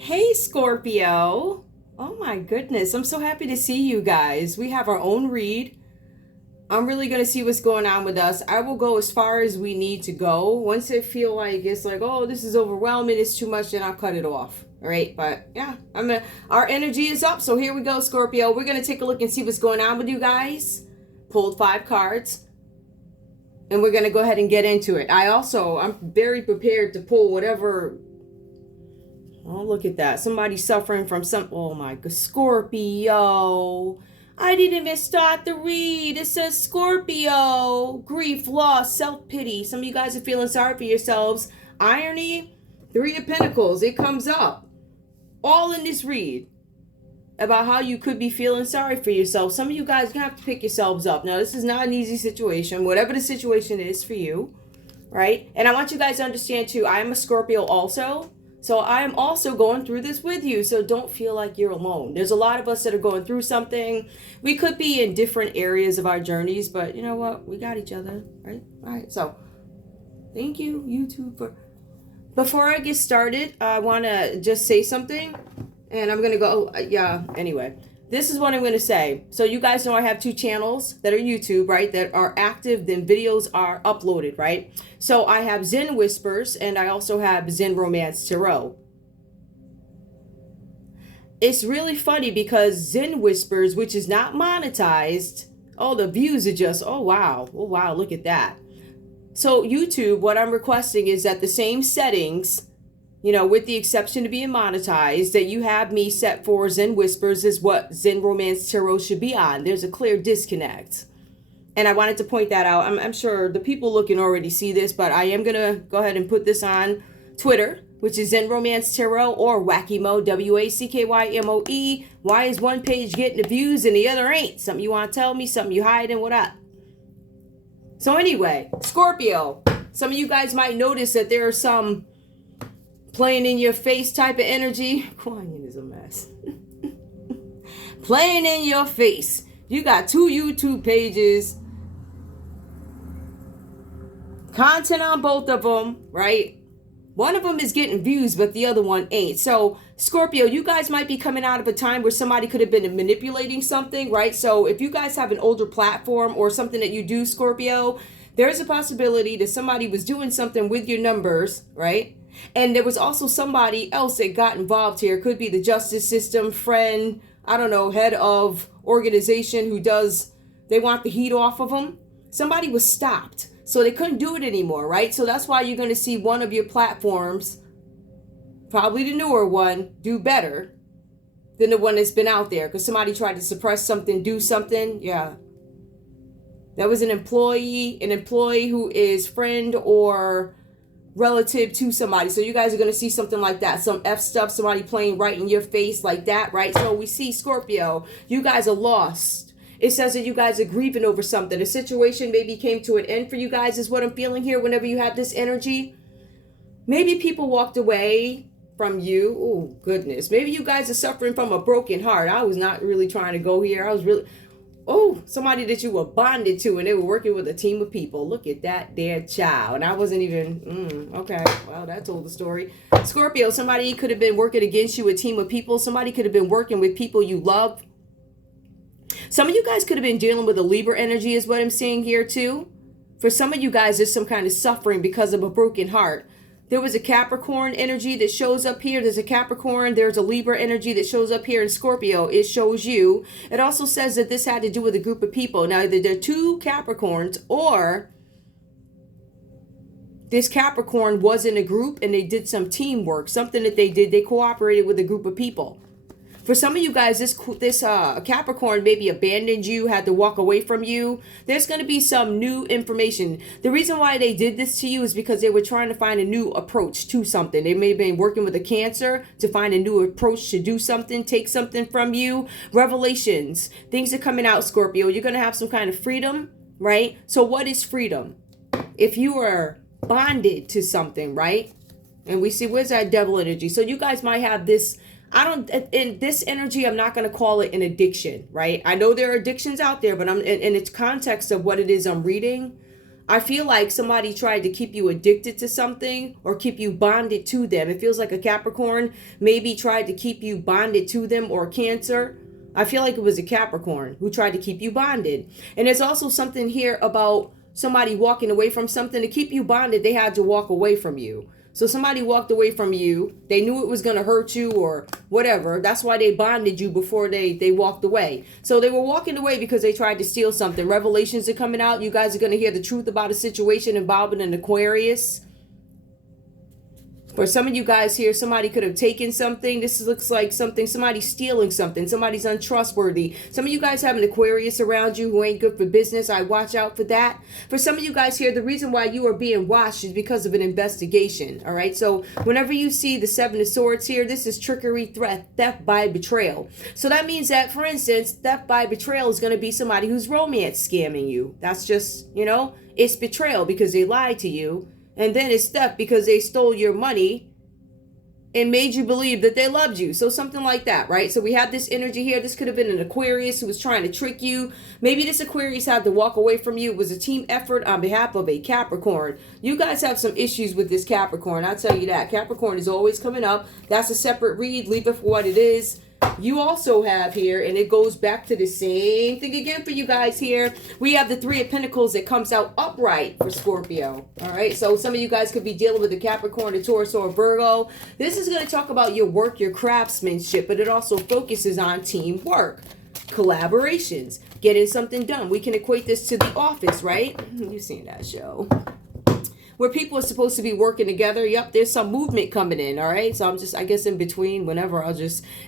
Hey, Scorpio. Oh my goodness. I'm so happy to see you guys. We have our own read. I'm really going to see what's going on with us. I will go as far as we need to go. Once I feel like it's like, oh, this is overwhelming, it's too much, then I'll cut it off. All right. But yeah, our energy is up. So here we go, Scorpio. We're going to take a look and see what's going on with you guys. Pulled 5 cards. And we're going to go ahead and get into it. I'm very prepared to pull whatever. Oh, look at that. Somebody suffering from oh my God, Scorpio. I didn't even start the read. It says Scorpio. Grief, loss, self-pity. Some of you guys are feeling sorry for yourselves. Irony, 3 of Pentacles. It comes up. All in this read. About how you could be feeling sorry for yourself. Some of you guys are going to have to pick yourselves up. Now, this is not an easy situation. Whatever the situation is for you. Right? And I want you guys to understand too, I am a Scorpio also. So I am also going through this with you. So don't feel like you're alone. There's a lot of us that are going through something. We could be in different areas of our journeys, but you know what? We got each other, right? All right. So thank you, YouTube. Before I get started, I want to just say something. And I'm going to go, anyway. This is what I'm going to say. So you guys know I have 2 channels that are YouTube, right? That are active, then videos are uploaded, right? So I have Zen Whispers and I also have Zen Romance Tarot. It's really funny because Zen Whispers, which is not monetized, oh, the views are just, oh wow, look at that. So YouTube, what I'm requesting is that the same settings, you know, with the exception of being monetized, that you have me set for Zen Whispers is what Zen Romance Tarot should be on. There's a clear disconnect. And I wanted to point that out. I'm sure the people looking already see this, but I am going to go ahead and put this on Twitter, which is Zen Romance Tarot, or Wackymo, WACKYMOE. Why is one page getting the views and the other ain't? Something you want to tell me, something you hiding, what up? So anyway, Scorpio, some of you guys might notice that there are some playing in your face type of energy. Kuan is a mess. Playing in your face. You got 2 YouTube pages. Content on both of them, right? One of them is getting views, but the other one ain't. So, Scorpio, you guys might be coming out of a time where somebody could have been manipulating something, right? So, if you guys have an older platform or something that you do, Scorpio, there's a possibility that somebody was doing something with your numbers, right? And there was also somebody else that got involved here. Could be the justice system, friend, I don't know, head of organization they want the heat off of them. Somebody was stopped. So they couldn't do it anymore, right? So that's why you're going to see one of your platforms, probably the newer one, do better than the one that's been out there. Because somebody tried to suppress something, do something. Yeah. That was an employee who is friend or relative to somebody. So you guys are going to see something like that. Some F stuff, somebody playing right in your face like that, right? So we see Scorpio, you guys are lost. It says that you guys are grieving over something. A situation maybe came to an end for you guys is what I'm feeling here whenever you have this energy. Maybe people walked away from you. Oh, goodness. Maybe you guys are suffering from a broken heart. I was not really trying to go here. Somebody that you were bonded to and they were working with a team of people. Look at that dear child. And I wasn't even, okay. Well, that told the story. Scorpio, somebody could have been working against you, a team of people. Somebody could have been working with people you love. Some of you guys could have been dealing with a Libra energy is what I'm seeing here too. For some of you guys, there's some kind of suffering because of a broken heart. There was a Capricorn energy that shows up here. There's a Capricorn. There's a Libra energy that shows up here in Scorpio. It shows you. It also says that this had to do with a group of people. Now, either there are 2 Capricorns or this Capricorn was in a group and they did some teamwork. Something that they did. They cooperated with a group of people. For some of you guys, this Capricorn maybe abandoned you, had to walk away from you. There's going to be some new information. The reason why they did this to you is because they were trying to find a new approach to something. They may have been working with a Cancer to find a new approach to do something, take something from you. Revelations, things are coming out, Scorpio. You're going to have some kind of freedom, right? So what is freedom? If you are bonded to something, right? And we see, where's that devil energy? So you guys might have this. In this energy, I'm not going to call it an addiction, right? I know there are addictions out there, but in its context of what it is I'm reading, I feel like somebody tried to keep you addicted to something or keep you bonded to them. It feels like a Capricorn maybe tried to keep you bonded to them, or Cancer. I feel like it was a Capricorn who tried to keep you bonded. And there's also something here about somebody walking away from something. To keep you bonded, they had to walk away from you. So somebody walked away from you. They knew it was going to hurt you or whatever. That's why they bonded you before they walked away. So they were walking away because they tried to steal something. Revelations are coming out. You guys are going to hear the truth about a situation involving an Aquarius. For some of you guys here, somebody could have taken something. This looks like somebody's stealing something. Somebody's untrustworthy. Some of you guys have an Aquarius around you who ain't good for business. I watch out for that. For some of you guys here, the reason why you are being watched is because of an investigation. All right. So whenever you see the Seven of Swords here, this is trickery, theft by betrayal. So that means that, for instance, theft by betrayal is going to be somebody who's romance scamming you. That's just, it's betrayal because they lied to you. And then it's theft because they stole your money and made you believe that they loved you. So something like that, right? So we have this energy here. This could have been an Aquarius who was trying to trick you. Maybe this Aquarius had to walk away from you. It was a team effort on behalf of a Capricorn. You guys have some issues with this Capricorn. I'll tell you that. Capricorn is always coming up. That's a separate read. Leave it for what it is. You also have here, and it goes back to the same thing again for you guys here. We have the Three of Pentacles that comes out upright for Scorpio. All right, so some of you guys could be dealing with a Capricorn, a Taurus, or a Virgo. This is going to talk about your work, your craftsmanship, but it also focuses on teamwork, collaborations, getting something done. We can equate this to The Office, right? You've seen that show. Where people are supposed to be working together. Yep, there's some movement coming in, all right? So I'm just, I guess, in between, whenever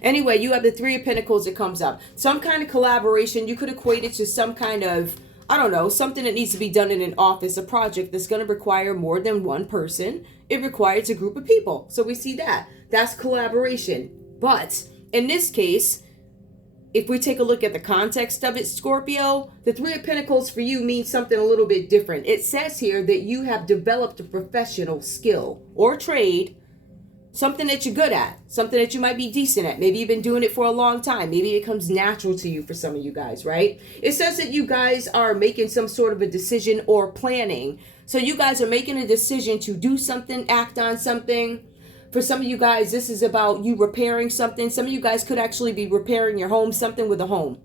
anyway, you have the Three of Pentacles that comes up. Some kind of collaboration. You could equate it to some kind of, I don't know, something that needs to be done in an office, a project that's going to require more than one person. It requires a group of people. So we see that. That's collaboration. But in this case, if we take a look at the context of it, Scorpio, the Three of Pentacles for you means something a little bit different. It says here that you have developed a professional skill or trade, something that you're good at, something that you might be decent at. Maybe you've been doing it for a long time. Maybe it comes natural to you for some of you guys, right? It says that you guys are making some sort of a decision or planning. So you guys are making a decision to do something, act on something. For some of you guys, this is about you repairing something. Some of you guys could actually be repairing your home, something with a home.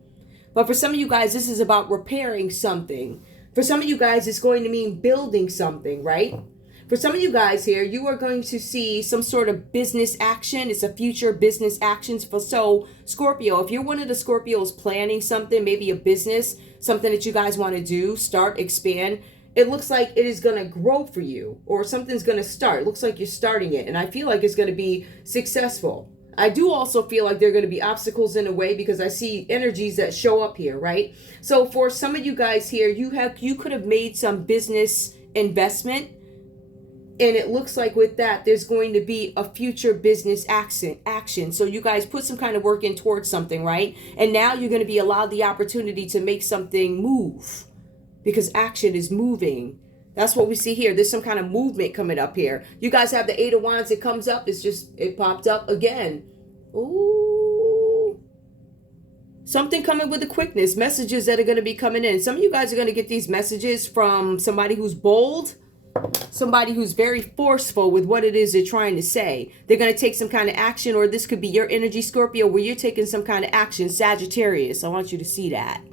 But for some of you guys, this is about repairing something. For some of you guys, it's going to mean building something, right? For some of you guys here, you are going to see some sort of business action. It's a future business actions. So Scorpio, if you're one of the Scorpios planning something, maybe a business, something that you guys want to do, start, expand, it looks like it is going to grow for you, or something's going to start. It looks like you're starting it, and I feel like it's going to be successful. I do also feel like there are going to be obstacles in the way because I see energies that show up here, right? So for some of you guys here, you could have made some business investment, and it looks like with that, there's going to be a future business action. So you guys put some kind of work in towards something, right? And now you're going to be allowed the opportunity to make something move. Because action is moving. That's what we see here. There's some kind of movement coming up here. You guys have the Eight of Wands. It comes up. It popped up again. Ooh. Something coming with a quickness. Messages that are going to be coming in. Some of you guys are going to get these messages from somebody who's bold. Somebody who's very forceful with what it is they're trying to say. They're going to take some kind of action, or this could be your energy, Scorpio, where you're taking some kind of action. Sagittarius. I want you to see that.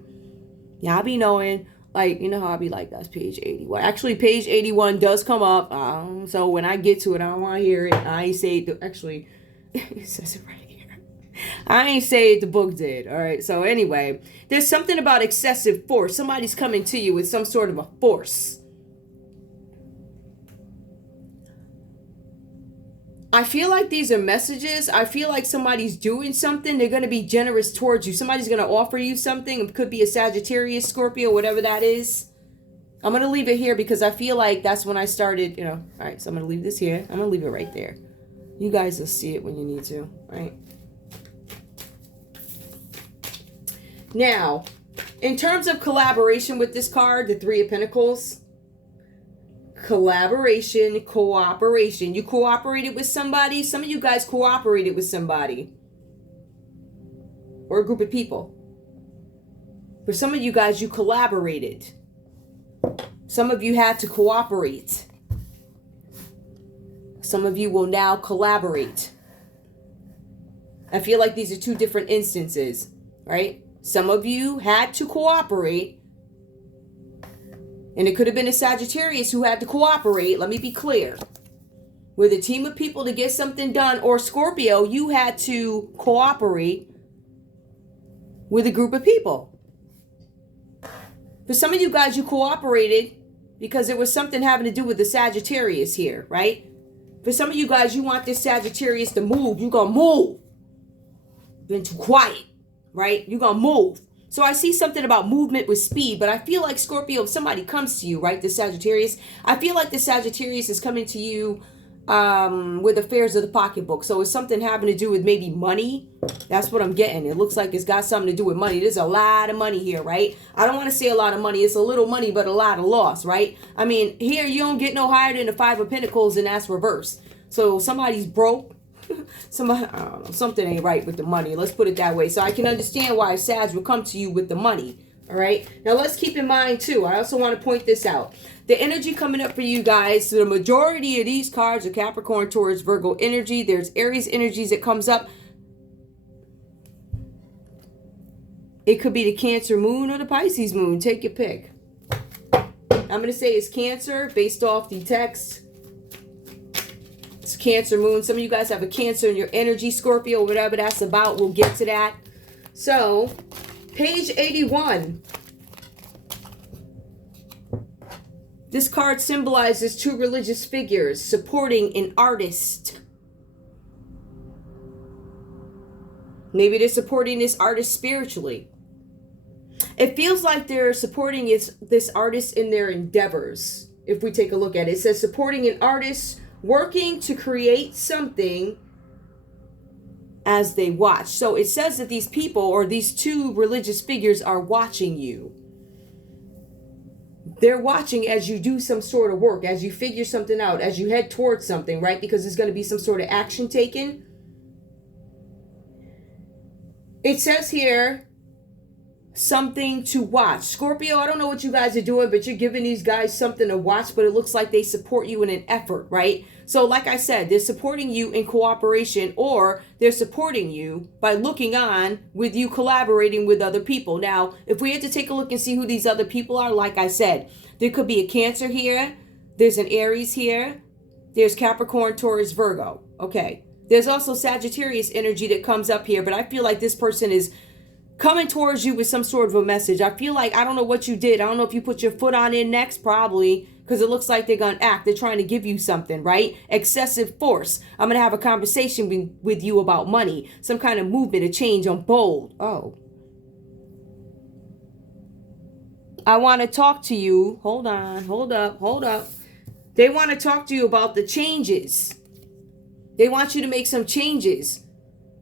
Yeah, I'll be knowing. Like, you know how I'll be like, that's page 81. Actually, page 81 does come up. So when I get to it, I don't want to hear it. I ain't say it. Actually, it says it right here. I ain't say it. The book did. All right. So anyway, there's something about excessive force. Somebody's coming to you with some sort of a force. I feel like these are messages. I feel like somebody's doing something. They're going to be generous towards you. Somebody's going to offer you something. It could be a Sagittarius, Scorpio, whatever that is. I'm going to leave it here because I feel like that's when I started, All right, so I'm going to leave this here. I'm going to leave it right there. You guys will see it when you need to, right? Now, in terms of collaboration with this card, the Three of Pentacles, collaboration, cooperation. You cooperated with somebody. Some of you guys cooperated with somebody or a group of people. For some of you guys, you collaborated. Some of you had to cooperate. Some of you will now collaborate. I feel like these are two different instances, right? Some of you had to cooperate. And it could have been a Sagittarius who had to cooperate. Let me be clear. With a team of people to get something done. Or Scorpio, you had to cooperate with a group of people. For some of you guys, you cooperated because there was something having to do with the Sagittarius here, right? For some of you guys, you want this Sagittarius to move. You're going to move. Been too quiet, right? You're going to move. So I see something about movement with speed, but I feel like Scorpio, if somebody comes to you, right, the Sagittarius, I feel like the Sagittarius is coming to you with affairs of the pocketbook. So it's something having to do with maybe money. That's what I'm getting. It looks like it's got something to do with money. There's a lot of money here, right? I don't want to say a lot of money. It's a little money, but a lot of loss, right? I mean, here you don't get no higher than the Five of Pentacles, and that's reversed. So somebody's broke. Somebody, I don't know, something ain't right with the money. Let's put it that way. So I can understand why Sag will come to you with the money. All right. Now let's keep in mind too. I also want to point this out. The energy coming up for you guys. So the majority of these cards are Capricorn, Taurus, Virgo energy. There's Aries energies that comes up. It could be the Cancer moon or the Pisces moon. Take your pick. I'm going to say it's Cancer based off the text. It's Cancer moon. Some of you guys have a Cancer in your energy, Scorpio, whatever that's about. We'll get to that. So, page 81. This card symbolizes two religious figures supporting an artist. Maybe they're supporting this artist spiritually. It feels like they're supporting this artist in their endeavors. If we take a look at it, it says supporting an artist working to create something as they watch. So it says that these people or these two religious figures are watching you. They're watching as you do some sort of work, as you figure something out, as you head towards something, right? Because there's going to be some sort of action taken. It says here, something to watch. Scorpio, I don't know what you guys are doing, but you're giving these guys something to watch, but it looks like they support you in an effort, right? So like I said, they're supporting you in cooperation, or they're supporting you by looking on with you collaborating with other people. Now, if we had to take a look and see who these other people are, like I said, there could be a Cancer here. There's an Aries here. There's Capricorn, Taurus, Virgo. Okay. There's also Sagittarius energy that comes up here, but I feel like this person is coming towards you with some sort of a message. I feel like, I don't know what you did. I don't know if you put your foot on it next, probably, because it looks like they're going to act. They're trying to give you something, right? Excessive force. I'm going to have a conversation with you about money. Some kind of movement, a change. I'm bold. Oh. I want to talk to you. Hold on. Hold up. They want to talk to you about the changes. They want you to make some changes.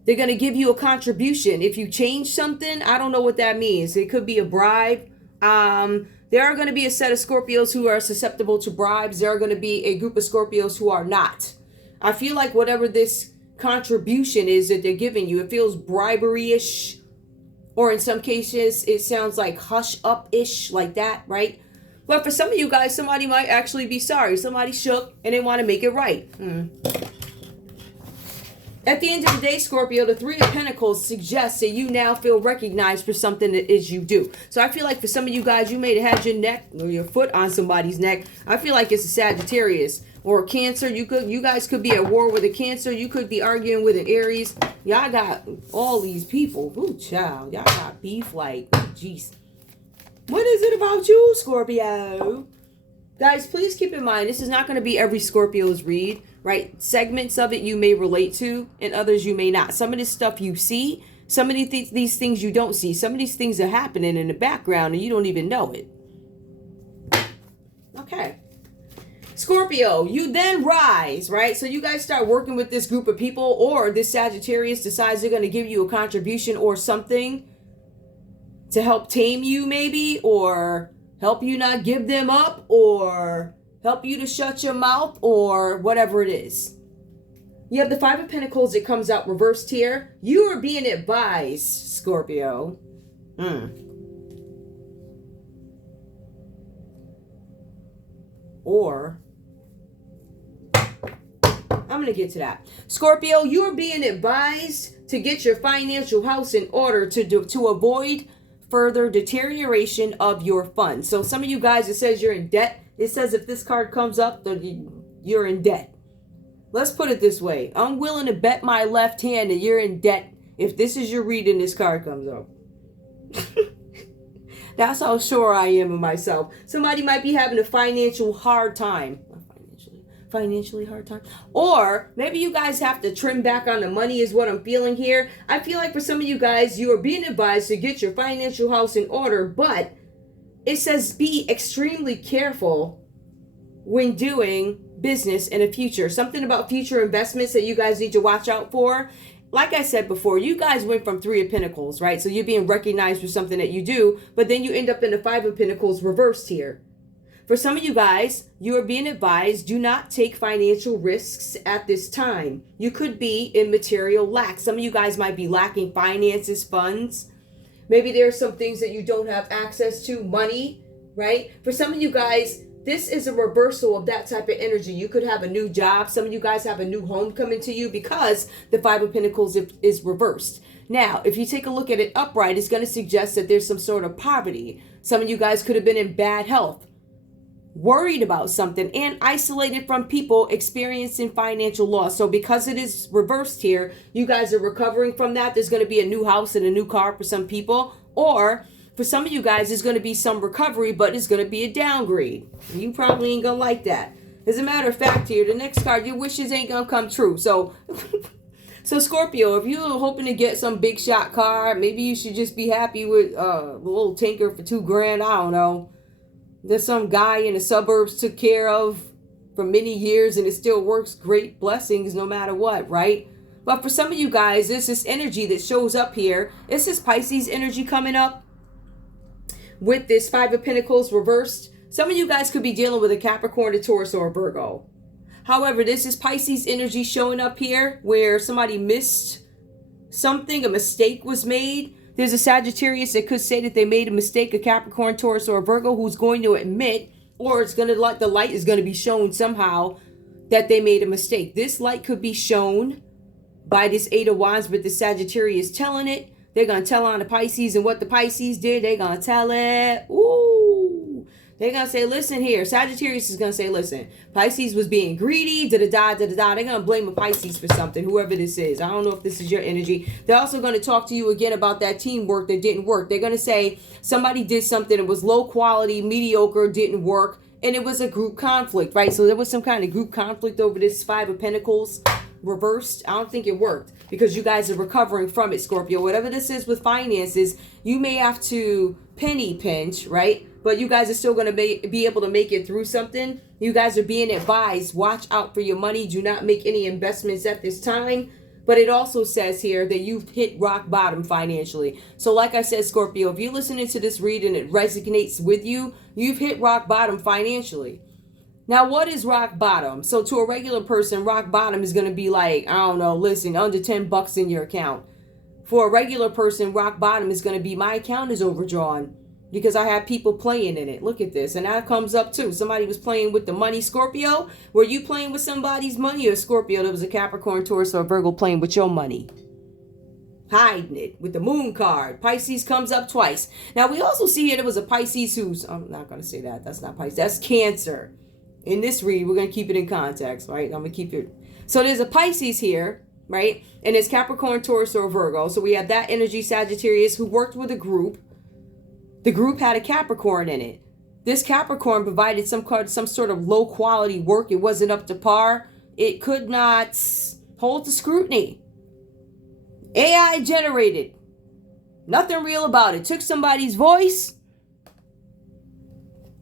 They're going to give you a contribution. If you change something, I don't know what that means. It could be a bribe. There are going to be a set of Scorpios who are susceptible to bribes. There are going to be a group of Scorpios who are not. I feel like whatever this contribution is that they're giving you, it feels bribery-ish. Or in some cases, it sounds like hush-up-ish, like that, right? But for some of you guys, somebody might actually be sorry. Somebody shook and they want to make it right. At the end of the day, Scorpio, the Three of Pentacles suggests that you now feel recognized for something that is you do. So I feel like for some of you guys, you may have had your neck or your foot on somebody's neck. I feel like it's a Sagittarius or a Cancer. You guys could be at war with a Cancer. You could be arguing with an Aries. Y'all got all these people. Ooh, child. Y'all got beef like, jeez. What is it about you, Scorpio? Guys, please keep in mind, this is not going to be every Scorpio's read, right? Segments of it you may relate to, and others you may not. Some of this stuff you see, some of these things you don't see. Some of these things are happening in the background, and you don't even know it. Okay. Scorpio, you then rise, right? So you guys start working with this group of people, or this Sagittarius decides they're going to give you a contribution or something to help tame you, maybe, or help you not give them up, or help you to shut your mouth, or whatever it is. You have the Five of Pentacles that comes out reversed here. You are being advised, Scorpio. Or, I'm going to get to that. Scorpio, you're being advised to get your financial house in order to avoid further deterioration of your funds. So some of you guys, it says you're in debt. It says if this card comes up, you're in debt. Let's put it this way. I'm willing to bet my left hand that you're in debt if this is your reading, this card comes up. That's how sure I am of myself. Somebody might be having a financially hard time. Financially hard time. Or maybe you guys have to trim back on the money is what I'm feeling here. I feel like for some of you guys, you are being advised to get your financial house in order, but it says be extremely careful when doing business in the future. Something about future investments that you guys need to watch out for. Like I said before, you guys went from 3 of Pentacles, right? So you're being recognized for something that you do, but then you end up in the 5 of Pentacles reversed here. For some of you guys, you are being advised, do not take financial risks at this time. You could be in material lack. Some of you guys might be lacking finances, funds. Maybe there are some things that you don't have access to, money, right? For some of you guys, this is a reversal of that type of energy. You could have a new job. Some of you guys have a new home coming to you because the 5 of Pentacles is reversed. Now, if you take a look at it upright, it's going to suggest that there's some sort of poverty. Some of you guys could have been in bad health, worried about something, and isolated from people experiencing financial loss. So because it is reversed here, you guys are recovering from that. There's going to be a new house and a new car for some people. Or for some of you guys, there's going to be some recovery, but it's going to be a downgrade. You probably ain't going to like that. As a matter of fact here, the next card, your wishes ain't going to come true. So Scorpio, if you're hoping to get some big shot car, maybe you should just be happy with a little tanker for $2,000. I don't know. There's some guy in the suburbs took care of for many years and it still works. Great blessings no matter what, right? But for some of you guys, there's this energy that shows up here. It's this Pisces energy coming up with this 5 of Pentacles reversed. Some of you guys could be dealing with a Capricorn, a Taurus, or a Virgo. However, this is Pisces energy showing up here where somebody missed something, a mistake was made. There's a Sagittarius that could say that they made a mistake, a Capricorn, Taurus, or a Virgo who's going to admit, or it's going to like the light is going to be shown somehow that they made a mistake. This light could be shown by this 8 of Wands, but the Sagittarius telling it. They're going to tell on the Pisces, and what the Pisces did, they're going to tell it. Ooh. They're going to say, listen here. Sagittarius is going to say, listen, Pisces was being greedy, da-da-da, da-da-da. They're going to blame a Pisces for something, whoever this is. I don't know if this is your energy. They're also going to talk to you again about that teamwork that didn't work. They're going to say somebody did something that was low quality, mediocre, didn't work, and it was a group conflict, right? So there was some kind of group conflict over this 5 of Pentacles reversed. I don't think it worked because you guys are recovering from it, Scorpio. Whatever this is with finances, you may have to penny pinch, right? But you guys are still going to be able to make it through something. You guys are being advised, watch out for your money. Do not make any investments at this time. But it also says here that you've hit rock bottom financially. So like I said, Scorpio, if you're listening to this read and it resonates with you, you've hit rock bottom financially. Now, what is rock bottom? So to a regular person, rock bottom is going to be like, I don't know, listen, under $10 in your account. For a regular person, rock bottom is going to be, my account is overdrawn because I have people playing in it. Look at this. And that comes up too. Somebody was playing with the money. Scorpio, were you playing with somebody's money, or Scorpio, there was a Capricorn, Taurus, or Virgo playing with your money? Hiding it with the moon card. Pisces comes up twice. Now, we also see here there was a Pisces who's, I'm not going to say that. That's not Pisces. That's Cancer. In this read, we're going to keep it in context, right? I'm going to keep it. So there's a Pisces here, right? And it's Capricorn, Taurus, or Virgo. So we have that energy, Sagittarius, who worked with a group. The group had a Capricorn in it. This Capricorn provided some sort of low quality work. It wasn't up to par. It could not hold the scrutiny. AI generated. Nothing real about it. Took somebody's voice.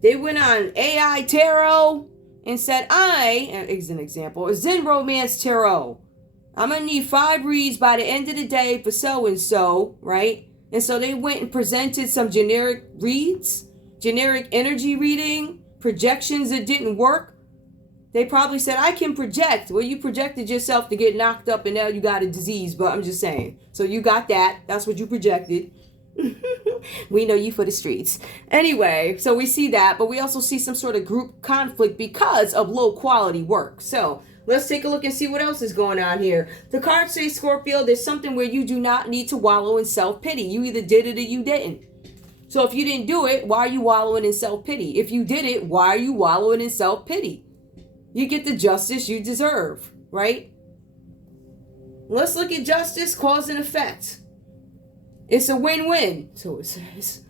They went on AI Tarot and said, as an example, Zen Romance Tarot. I'm going to need 5 reads by the end of the day for so-and-so, right? And so they went and presented some generic reads, generic energy reading, projections that didn't work. They probably said, I can project. Well, you projected yourself to get knocked up and now you got a disease, but I'm just saying. So you got that. That's what you projected. We know you for the streets. Anyway, so we see that, but we also see some sort of group conflict because of low quality work. So let's take a look and see what else is going on here. The cards say, Scorpio, there's something where you do not need to wallow in self-pity. You either did it or you didn't. So if you didn't do it, why are you wallowing in self-pity? If you did it, why are you wallowing in self-pity? You get the justice you deserve, right? Let's look at justice, cause and effect. It's a win-win, so it says.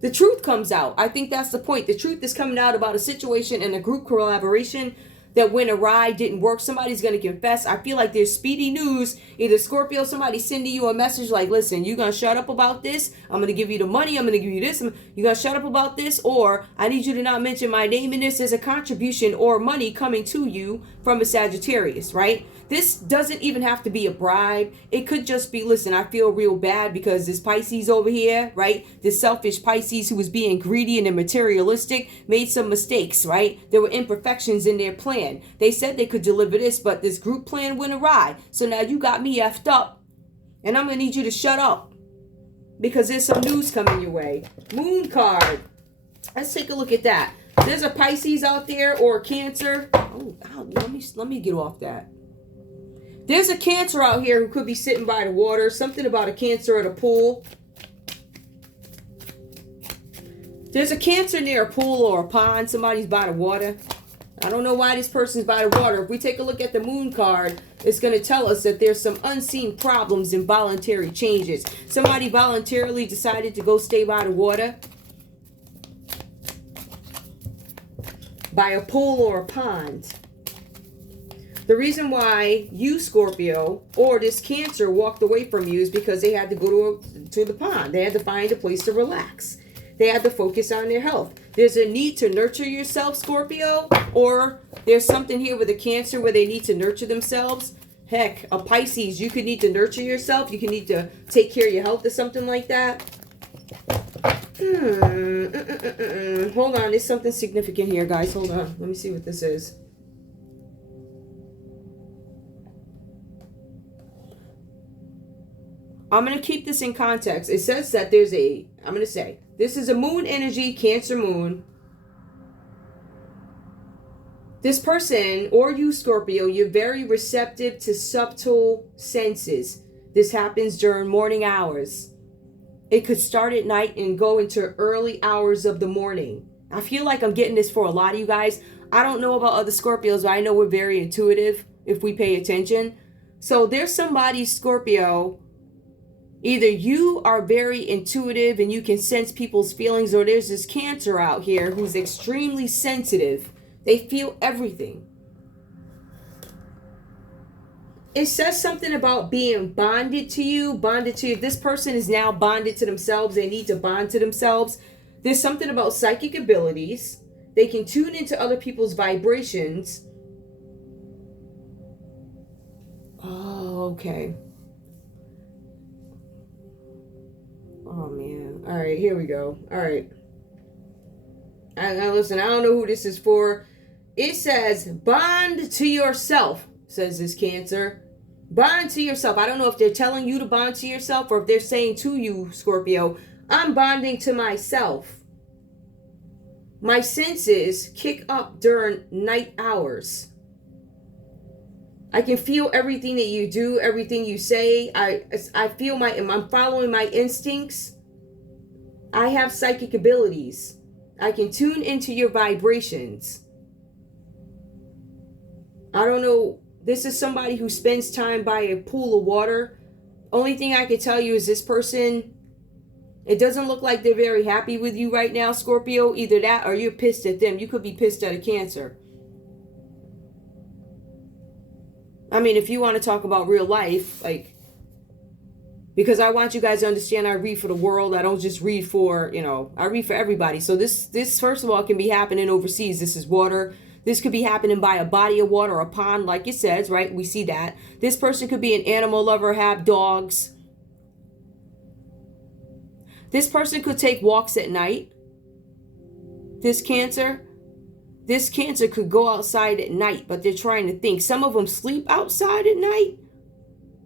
The truth comes out. I think that's the point. The truth is coming out about a situation and a group collaboration that went awry, didn't work. Somebody's going to confess. I feel like there's speedy news. Either Scorpio, somebody sending you a message like, listen, you going to shut up about this? I'm going to give you the money. I'm going to give you this. You going to shut up about this? Or I need you to not mention my name in this. There's a contribution or money coming to you from a Sagittarius, right? This doesn't even have to be a bribe. It could just be, listen, I feel real bad because this Pisces over here, right? This selfish Pisces who was being greedy and materialistic made some mistakes, right? There were imperfections in their plan. They said they could deliver this, but this group plan went awry. So now you got me effed up. And I'm going to need you to shut up because there's some news coming your way. Moon card. Let's take a look at that. There's a Pisces out there or a Cancer. Oh, let me get off that. There's a Cancer out here who could be sitting by the water. Something about a Cancer at a pool. There's a Cancer near a pool or a pond. Somebody's by the water. I don't know why this person's by the water. If we take a look at the Moon card, it's going to tell us that there's some unseen problems and voluntary changes. Somebody voluntarily decided to go stay by the water. By a pool or a pond. The reason why you, Scorpio, or this Cancer walked away from you is because they had to go to the pond. They had to find a place to relax. They had to focus on their health. There's a need to nurture yourself, Scorpio, or there's something here with a Cancer where they need to nurture themselves. Heck, a Pisces, you could need to nurture yourself. You could need to take care of your health or something like that. Hold on, there's something significant here, guys. Hold on. Let me see what this is. I'm going to keep this in context. It says that there's this is a moon energy, Cancer moon. This person, or you, Scorpio, you're very receptive to subtle senses. This happens during morning hours. It could start at night and go into early hours of the morning. I feel like I'm getting this for a lot of you guys. I don't know about other Scorpios, but I know we're very intuitive if we pay attention. So there's somebody, Scorpio, either you are very intuitive and you can sense people's feelings, or there's this Cancer out here who's extremely sensitive. They feel everything. It says something about being bonded to you. This person is now bonded to themselves. They need to bond to themselves. There's something about psychic abilities. They can tune into other people's vibrations. Oh, okay. Oh, man. All right, here we go. All right. Now, listen, I don't know who this is for. It says, bond to yourself, says this Cancer. Bond to yourself. I don't know if they're telling you to bond to yourself or if they're saying to you, Scorpio, I'm bonding to myself. My senses kick up during night hours. I can feel everything that you do, everything you say. I feel I'm following my instincts. I have psychic abilities. I can tune into your vibrations. I don't know. This is somebody who spends time by a pool of water. Only thing I can tell you is this person, it doesn't look like they're very happy with you right now, Scorpio. Either that or you're pissed at them. You could be pissed at a Cancer. I mean, if you want to talk about real life, like, because I want you guys to understand I read for the world. I don't just read for, I read for everybody. So this first of all can be happening overseas. This is water. This could be happening by a body of water, a pond, like it says, right? We see that. This person could be an animal lover, have dogs. This person could take walks at night. This Cancer could go outside at night, but they're trying to think. Some of them sleep outside at night.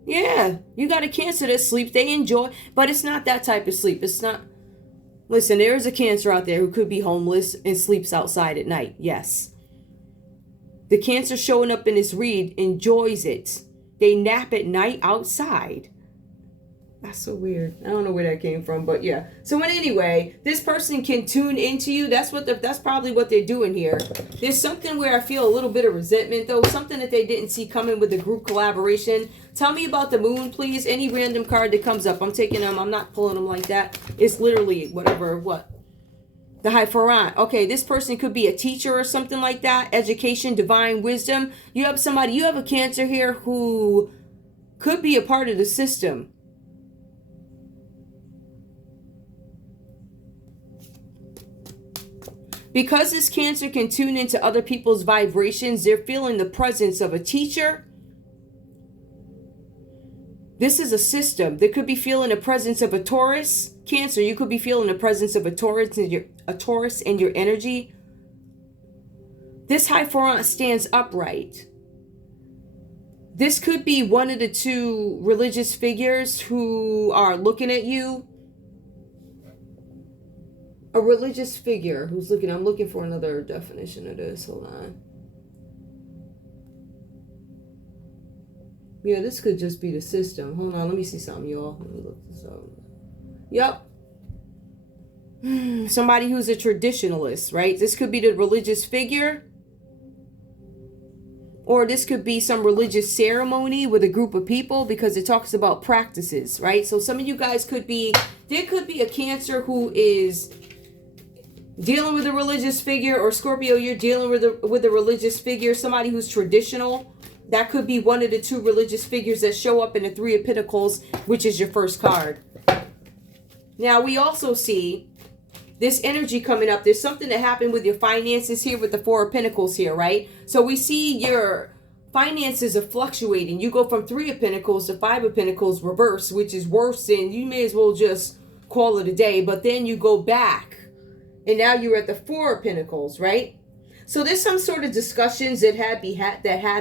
Yeah, you got a Cancer that sleeps. They enjoy, but it's not that type of sleep. It's not. Listen, there is a Cancer out there who could be homeless and sleeps outside at night. Yes. The Cancer showing up in this read enjoys it. They nap at night outside. That's so weird. I don't know where that came from, but yeah. So anyway, this person can tune into you. That's probably what they're doing here. There's something where I feel a little bit of resentment, though. Something that they didn't see coming with the group collaboration. Tell me about the moon, please. Any random card that comes up. I'm taking them. I'm not pulling them like that. It's literally whatever. What? The High Farant. Okay, this person could be a teacher or something like that. Education, divine wisdom. You have a Cancer here who could be a part of the system. Because this Cancer can tune into other people's vibrations, they're feeling the presence of a teacher. This is a system. They could be feeling the presence of a Taurus. Cancer, you could be feeling the presence of a Taurus in your energy. This High Farant stands upright. This could be one of the two religious figures who are looking at you. A religious figure who's looking. I'm looking for another definition of this. Hold on. Yeah, this could just be the system. Hold on, let me see something, y'all. Let me look this up. Yep. Somebody who's a traditionalist, right? This could be the religious figure. Or this could be some religious ceremony with a group of people, because it talks about practices, right? So some of you guys there could be a Cancer who is dealing with a religious figure, or Scorpio, you're dealing with a religious figure, somebody who's traditional. That could be one of the two religious figures that show up in the Three of Pentacles, which is your first card. Now, we also see this energy coming up. There's something that happened with your finances here with the Four of Pentacles here, right? So we see your finances are fluctuating. You go from Three of Pentacles to Five of Pentacles reverse, which is worse than, you may as well just call it a day. But then you go back, and now you're at the Four of Pentacles, right? So there's some sort of discussions that have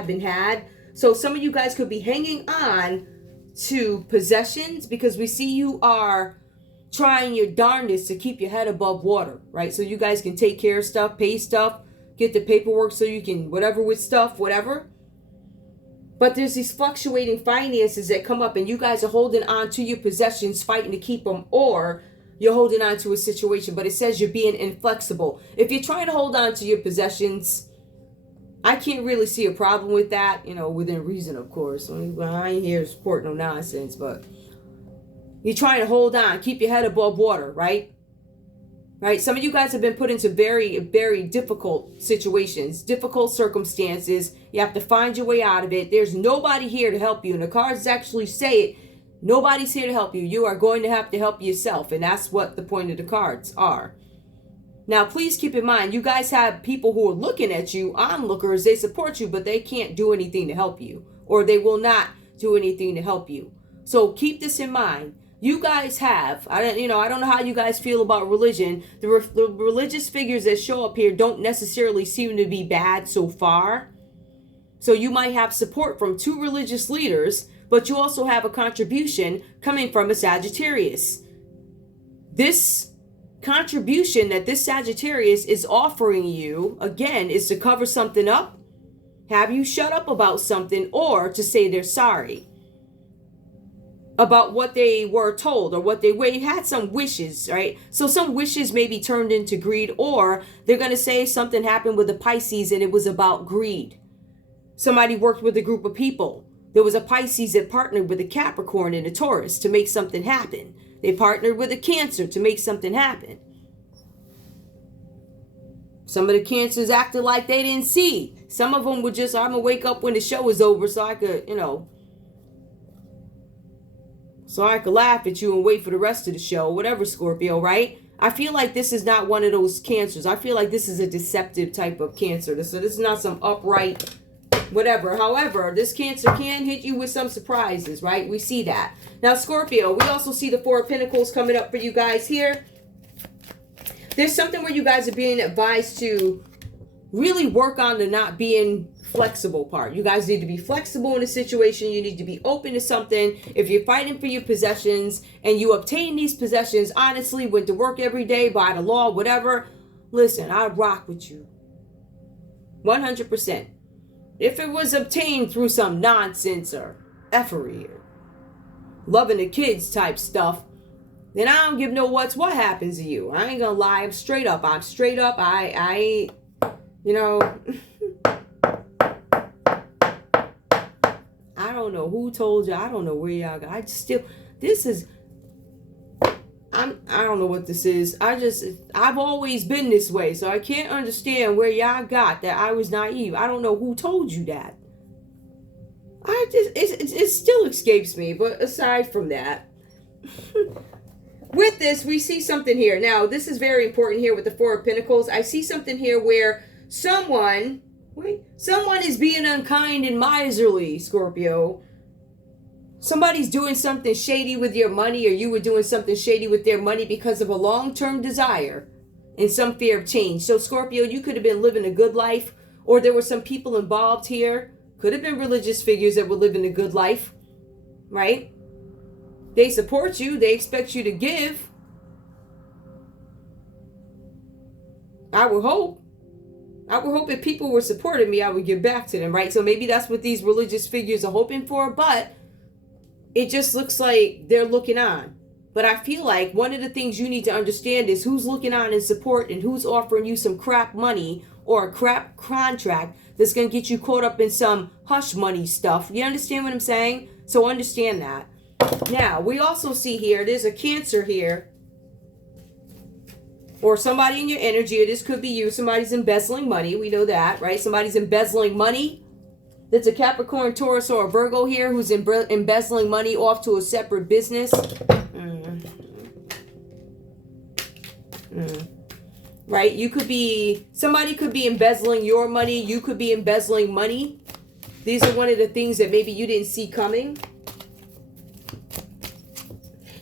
been had. So some of you guys could be hanging on to possessions, because we see you are trying your darndest to keep your head above water, right? So you guys can take care of stuff, pay stuff, get the paperwork so you can whatever with stuff, whatever. But there's these fluctuating finances that come up, and you guys are holding on to your possessions, fighting to keep them, or you're holding on to a situation, but it says you're being inflexible. If you're trying to hold on to your possessions, I can't really see a problem with that, within reason, of course. I ain't here supporting no nonsense, but you're trying to hold on, keep your head above water, right? Right? Some of you guys have been put into very, very difficult situations, difficult circumstances. You have to find your way out of it. There's nobody here to help you, and the cards actually say it. Nobody's here to help you. You are going to have to help yourself. And that's what the point of the cards are. Now, please keep in mind, you guys have people who are looking at you, onlookers. They support you, but they can't do anything to help you. Or they will not do anything to help you. So keep this in mind. You guys have, I don't know how you guys feel about religion. The religious figures that show up here don't necessarily seem to be bad so far. So you might have support from two religious leaders, but you also have a contribution coming from a Sagittarius. This contribution that this Sagittarius is offering you, again, is to cover something up, have you shut up about something, or to say they're sorry about what they were told, or what they had some wishes, right? So some wishes may be turned into greed, or they're going to say something happened with the Pisces and it was about greed. Somebody worked with a group of people. There was a Pisces that partnered with a Capricorn and a Taurus to make something happen. They partnered with a Cancer to make something happen. Some of the Cancers acted like they didn't see. Some of them were just, I'm going to wake up when the show is over so I could, so I could laugh at you and wait for the rest of the show, whatever, Scorpio, right? I feel like this is not one of those Cancers. I feel like this is a deceptive type of Cancer. So this is not some upright whatever. However, this Cancer can hit you with some surprises, right? We see that. Now, Scorpio, we also see the Four of Pentacles coming up for you guys here. There's something where you guys are being advised to really work on the not being flexible part. You guys need to be flexible in a situation. You need to be open to something. If you're fighting for your possessions and you obtain these possessions honestly, went to work every day by the law, whatever, listen, I rock with you 100%. If it was obtained through some nonsense or effery or loving the kids type stuff, then I don't give no what happens to you. I ain't gonna lie. I'm straight up. I ain't, you know, I don't know who told you. I don't know where y'all got. I don't know what this is. I've always been this way. So I can't understand where y'all got that I was naive. I don't know who told you that. It still escapes me. But aside from that, with this, we see something here. Now, this is very important here with the Four of Pentacles. I see something here where someone is being unkind and miserly, Scorpio. Somebody's doing something shady with your money, or you were doing something shady with their money because of a long-term desire and some fear of change. So, Scorpio, you could have been living a good life, or there were some people involved here. Could have been religious figures that were living a good life, right? They support you. They expect you to give. I would hope if people were supporting me, I would give back to them, right? So maybe that's what these religious figures are hoping for, but it just looks like they're looking on. But I feel like one of the things you need to understand is who's looking on in support and who's offering you some crap money or a crap contract that's going to get you caught up in some hush money stuff. You understand what I'm saying? So understand that. Now, we also see here, there's a Cancer here. Or somebody in your energy, or this could be you. Somebody's embezzling money. We know that, right? Somebody's embezzling money. That's a Capricorn, Taurus, or a Virgo here who's embezzling money off to a separate business. Right? Somebody could be embezzling your money. You could be embezzling money. These are one of the things that maybe you didn't see coming.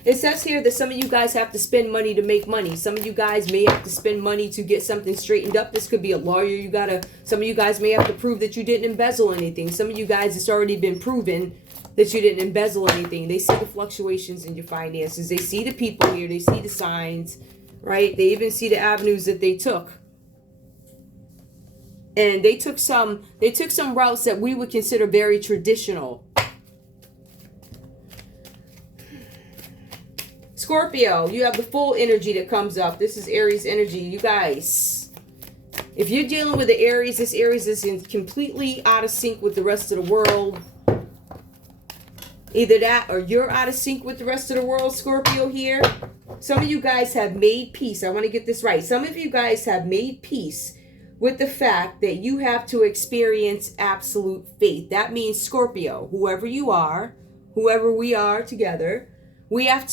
It says here that some of you guys have to spend money to make money. Some of you guys may have to spend money to get something straightened up. This could be a lawyer. Some of you guys may have to prove that you didn't embezzle anything. Some of you guys, it's already been proven that you didn't embezzle anything. They see the fluctuations in your finances. They see the people here. They see the signs, right? They even see the avenues that they took. And they took some routes that we would consider very traditional. Scorpio, you have the full energy that comes up. This is Aries energy. You guys, if you're dealing with the Aries, this Aries is completely out of sync with the rest of the world. Either that or you're out of sync with the rest of the world, Scorpio here. Some of you guys have made peace. I want to get this right. Some of you guys have made peace with the fact that you have to experience absolute faith. That means, Scorpio, whoever you are, whoever we are together, we're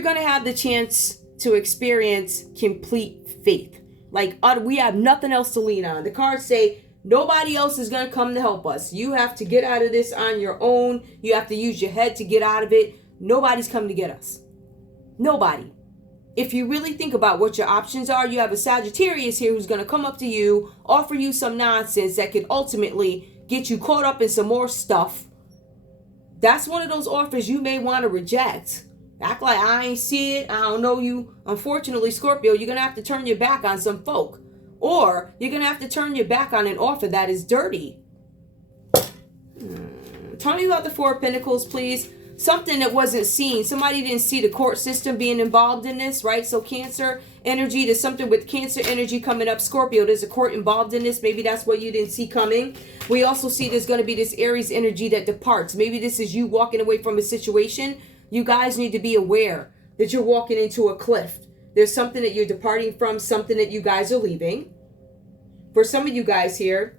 going to have the chance to experience complete faith. Like, we have nothing else to lean on. The cards say nobody else is going to come to help us. You have to get out of this on your own. You have to use your head to get out of it. Nobody's coming to get us. Nobody. If you really think about what your options are, you have a Sagittarius here who's going to come up to you, offer you some nonsense that could ultimately get you caught up in some more stuff. That's one of those offers you may want to reject. Act like I ain't see it. I don't know you. Unfortunately, Scorpio, you're going to have to turn your back on some folk. Or you're going to have to turn your back on an offer that is dirty. Tell me about the Four of Pentacles, please. Something that wasn't seen. Somebody didn't see the court system being involved in this, right? So Cancer energy, there's something with Cancer energy coming up. Scorpio, there's a court involved in this. Maybe that's what you didn't see coming. We also see there's going to be this Aries energy that departs. Maybe this is you walking away from a situation. You guys need to be aware that you're walking into a cliff. There's something that you're departing from, something that you guys are leaving. For some of you guys here,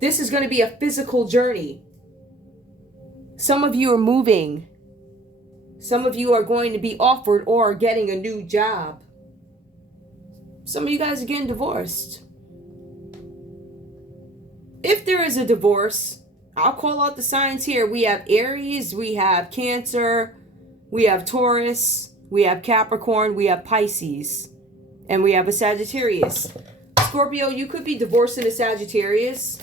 this is going to be a physical journey. Some of you are moving. Some of you are going to be offered or getting a new job. Some of you guys are getting divorced. If there is a divorce, I'll call out the signs here. We have Aries, we have Cancer, we have Taurus, we have Capricorn, we have Pisces, and we have a Sagittarius. Scorpio, you could be divorcing a Sagittarius.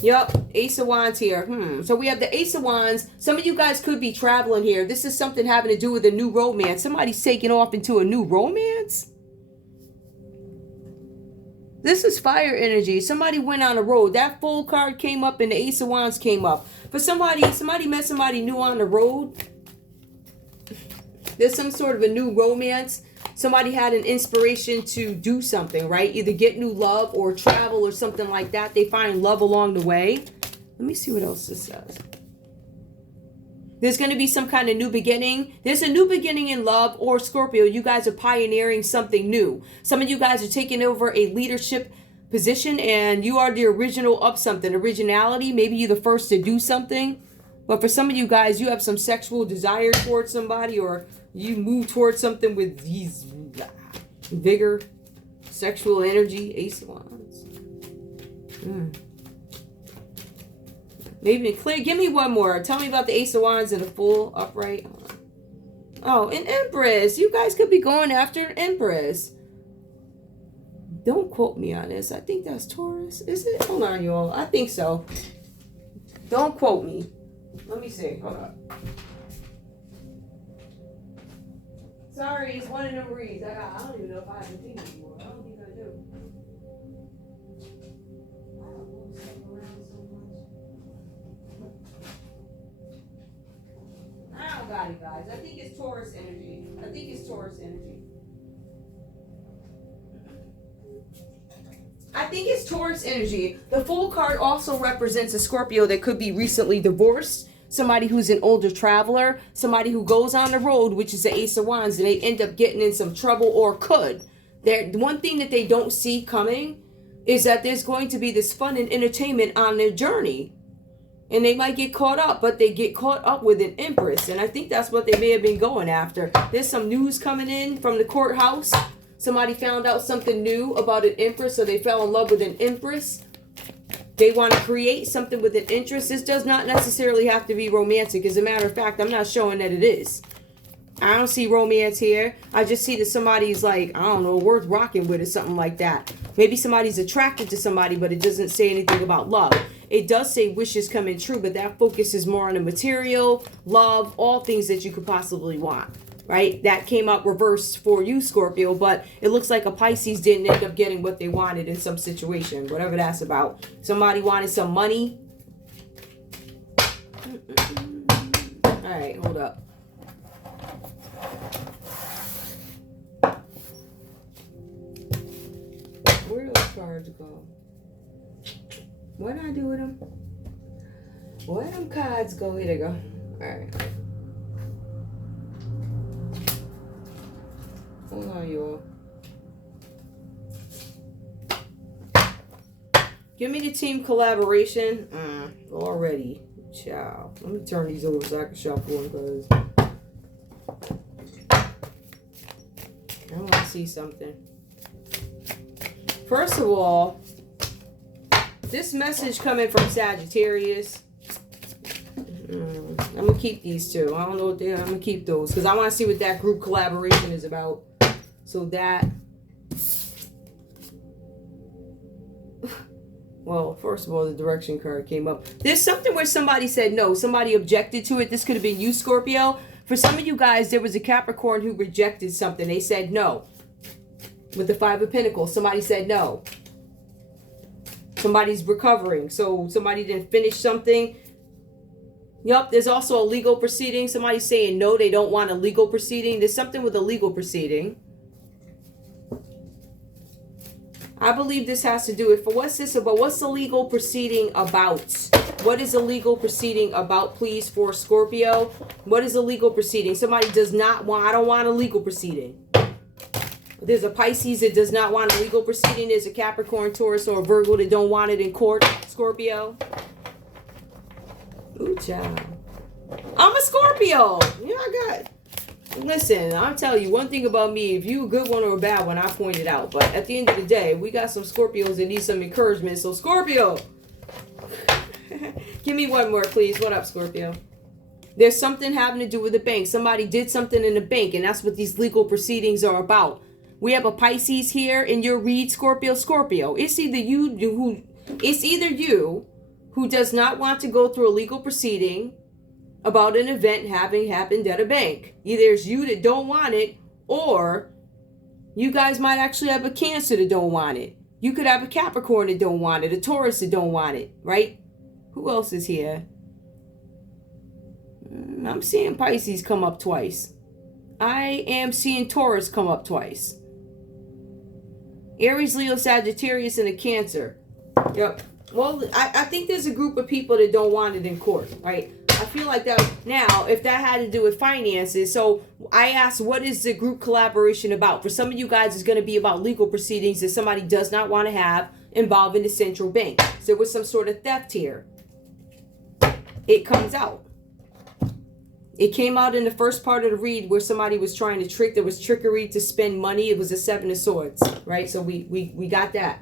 Yup, Ace of Wands here. So we have the Ace of Wands. Some of you guys could be traveling here. This is something having to do with a new romance. Somebody's taking off into a new romance. This is fire energy. Somebody went on a road. That Fool card came up and the Ace of Wands came up. For somebody met somebody new on the road. There's some sort of a new romance. Somebody had an inspiration to do something, right? Either get new love or travel or something like that. They find love along the way. Let me see what else this says. There's going to be some kind of new beginning. There's a new beginning in love, or Scorpio, you guys are pioneering something new. Some of you guys are taking over a leadership position and you are the original of something. Originality, maybe you're the first to do something. But for some of you guys, you have some sexual desire towards somebody, or you move towards something with these vigor, sexual energy. Ace of Wands. Maybe clear. Give me one more. Tell me about the Ace of Wands and the Fool upright. Oh, an Empress. You guys could be going after an Empress. Don't quote me on this. I think that's Taurus. Is it? Hold on, y'all. I think so. Don't quote me. Let me see. Hold on. Sorry, it's one of them reads. I don't even know if I have a thing anymore. I don't think I do. I don't move stuff around so much. I don't got it, guys. I think it's Taurus energy. The Fool card also represents a Scorpio that could be recently divorced. Somebody who's an older traveler, somebody who goes on the road, which is the Ace of Wands, and they end up getting in some trouble, or could. One thing that they don't see coming is that there's going to be this fun and entertainment on their journey. And they might get caught up, but they get caught up with an Empress. And I think that's what they may have been going after. There's some news coming in from the courthouse. Somebody found out something new about an Empress, so they fell in love with an Empress. They want to create something with an interest. This does not necessarily have to be romantic. As a matter of fact, I'm not showing that it is. I don't see romance here. I just see that somebody's like, I don't know, worth rocking with or something like that. Maybe somebody's attracted to somebody, but it doesn't say anything about love. It does say wishes coming true, but that focus is more on the material, love, all things that you could possibly want. Right? That came out reversed for you, Scorpio, but it looks like a Pisces didn't end up getting what they wanted in some situation, whatever that's about. Somebody wanted some money. All right, hold up. Where do those cards go? What did I do with them? Where them cards go? Here they go. All right. Hold on, y'all. Give me the team collaboration. Already. Ciao. Let me turn these over so I can shuffle them, because I want to see something. First of all, this message coming from Sagittarius. I'm going to keep these two. I don't know what they are. I'm going to keep those because I want to see what that group collaboration is about. So that, well, first of all, the direction card came up. There's something where somebody said no. Somebody objected to it. This could have been you, Scorpio. For some of you guys, there was a Capricorn who rejected something. They said no. With the Five of Pentacles, somebody said no. Somebody's recovering. So somebody didn't finish something. Yep, there's also a legal proceeding. Somebody's saying no, they don't want a legal proceeding. There's something with a legal proceeding. I believe this has to do with, for what's this about? What's the legal proceeding about? What is a legal proceeding about, please, for Scorpio? What is a legal proceeding? Somebody does not want, I don't want a legal proceeding. There's a Pisces that does not want a legal proceeding. There's a Capricorn, Taurus, or a Virgo that don't want it in court, Scorpio. Ooh, child. I'm a Scorpio. Yeah, I got. Listen, I'll tell you one thing about me. If you a good one or a bad one, I point it out. But at the end of the day, we got some Scorpios that need some encouragement. So, Scorpio, give me one more, please. What up, Scorpio? There's something having to do with the bank. Somebody did something in the bank, and that's what these legal proceedings are about. We have a Pisces here in your read, Scorpio. It's either you who does not want to go through a legal proceeding about an event having happened at a bank. Either it's you that don't want it, or you guys might actually have a Cancer that don't want it. You could have a Capricorn that don't want it, a Taurus that don't want it, right? Who else is here? I'm seeing Pisces come up twice. I am seeing Taurus come up twice. Aries, Leo, Sagittarius, and a Cancer. Yep. Well, I think there's a group of people that don't want it in court, right? I feel like that. Now, if that had to do with finances, so I asked, what is the group collaboration about? For some of you guys, it's going to be about legal proceedings that somebody does not want to have involving the central bank. So there was some sort of theft here. It comes out. It came out in the first part of the read where somebody was trying to trick. There was trickery to spend money. It was a 7 of Swords, right? So we got that.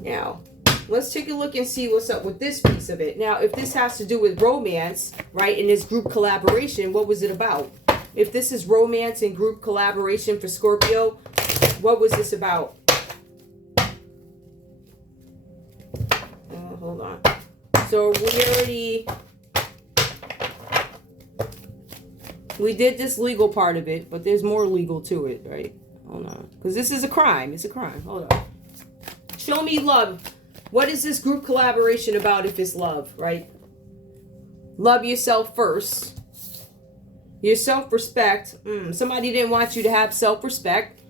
Now, let's take a look and see what's up with this piece of it. Now, if this has to do with romance, right, in this group collaboration, what was it about? If this is romance and group collaboration for Scorpio, what was this about? Hold on. So we did this legal part of it, but there's more legal to it, right? Hold on. Because this is a crime. It's a crime. Hold on. Show me love. What is this group collaboration about if it's love, right? Love yourself first. Your self-respect. Somebody didn't want you to have self-respect.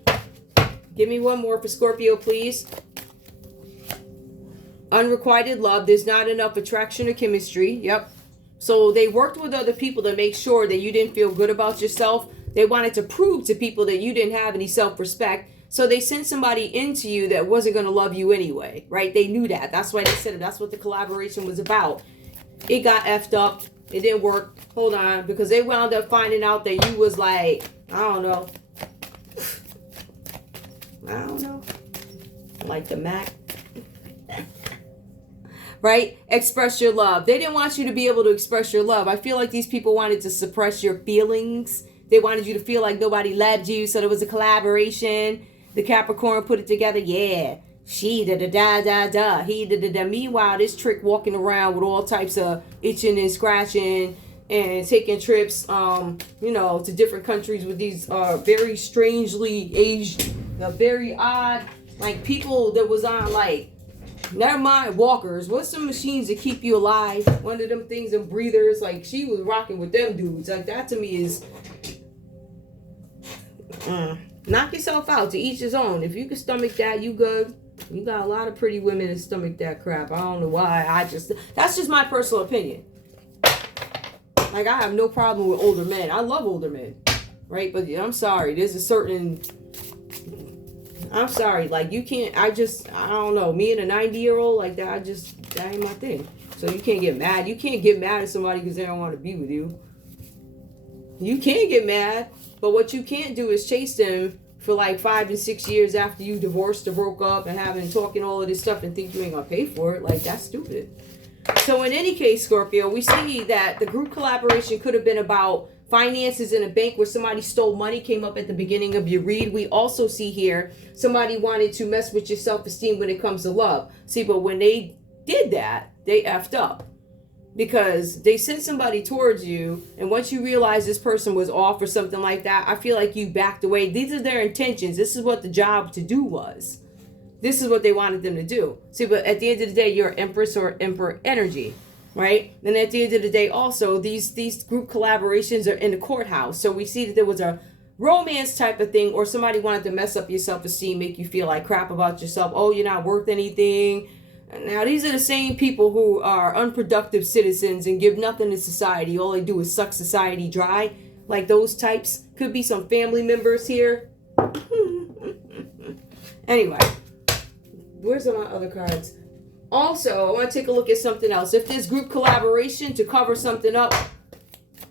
Give me one more for Scorpio, please. Unrequited love. There's not enough attraction or chemistry. Yep. So they worked with other people to make sure that you didn't feel good about yourself. They wanted to prove to people that you didn't have any self-respect. So they sent somebody into you that wasn't going to love you anyway, right? They knew that. That's why they said it. That's what the collaboration was about. It got effed up. It didn't work. Hold on. Because they wound up finding out that you was like, I don't know. Like the Mac. Right? Express your love. They didn't want you to be able to express your love. I feel like these people wanted to suppress your feelings. They wanted you to feel like nobody loved you. So there was a collaboration. The Capricorn put it together. Yeah. She da-da-da-da-da. He da-da-da. Meanwhile, this trick walking around with all types of itching and scratching and taking trips, to different countries with these very strangely aged, very odd, like people that was on like, never mind walkers. What's some machines that keep you alive? One of them things and breathers. Like she was rocking with them dudes. Like that to me is knock yourself out. To each his own. If you can stomach that, you good. You got a lot of pretty women that stomach that crap. I don't know why. That's just my personal opinion. Like I have no problem with older men. I love older men, right? But I'm sorry. There's a certain. I'm sorry, like you can't, I don't know, me and a 90-year-old like that, that ain't my thing. So you can't get mad. You can't get mad at somebody because they don't want to be with you. You can't get mad, but what you can't do is chase them for like 5 and 6 years after you divorced or broke up and talking all of this stuff and think you ain't gonna pay for it. Like that's stupid. So in any case, Scorpio, we see that the group collaboration could have been about finances in a bank where somebody stole money, came up at the beginning of your read. We also see here somebody wanted to mess with your self-esteem when it comes to love. See, but when they did that, they effed up because they sent somebody towards you, and once you realize this person was off or something like that, I feel like you backed away. These are their intentions. This is what the job to do was. This is what they wanted them to do. See, but at the end of the day, you're Empress or Emperor energy. Right? And at the end of the day, also, these group collaborations are in the courthouse. So we see that there was a romance type of thing, or somebody wanted to mess up your self-esteem, make you feel like crap about yourself. Oh, you're not worth anything. Now, these are the same people who are unproductive citizens and give nothing to society. All they do is suck society dry. Like those types. Could be some family members here. Anyway, where's my other cards? Also, I want to take a look at something else. If there's group collaboration to cover something up,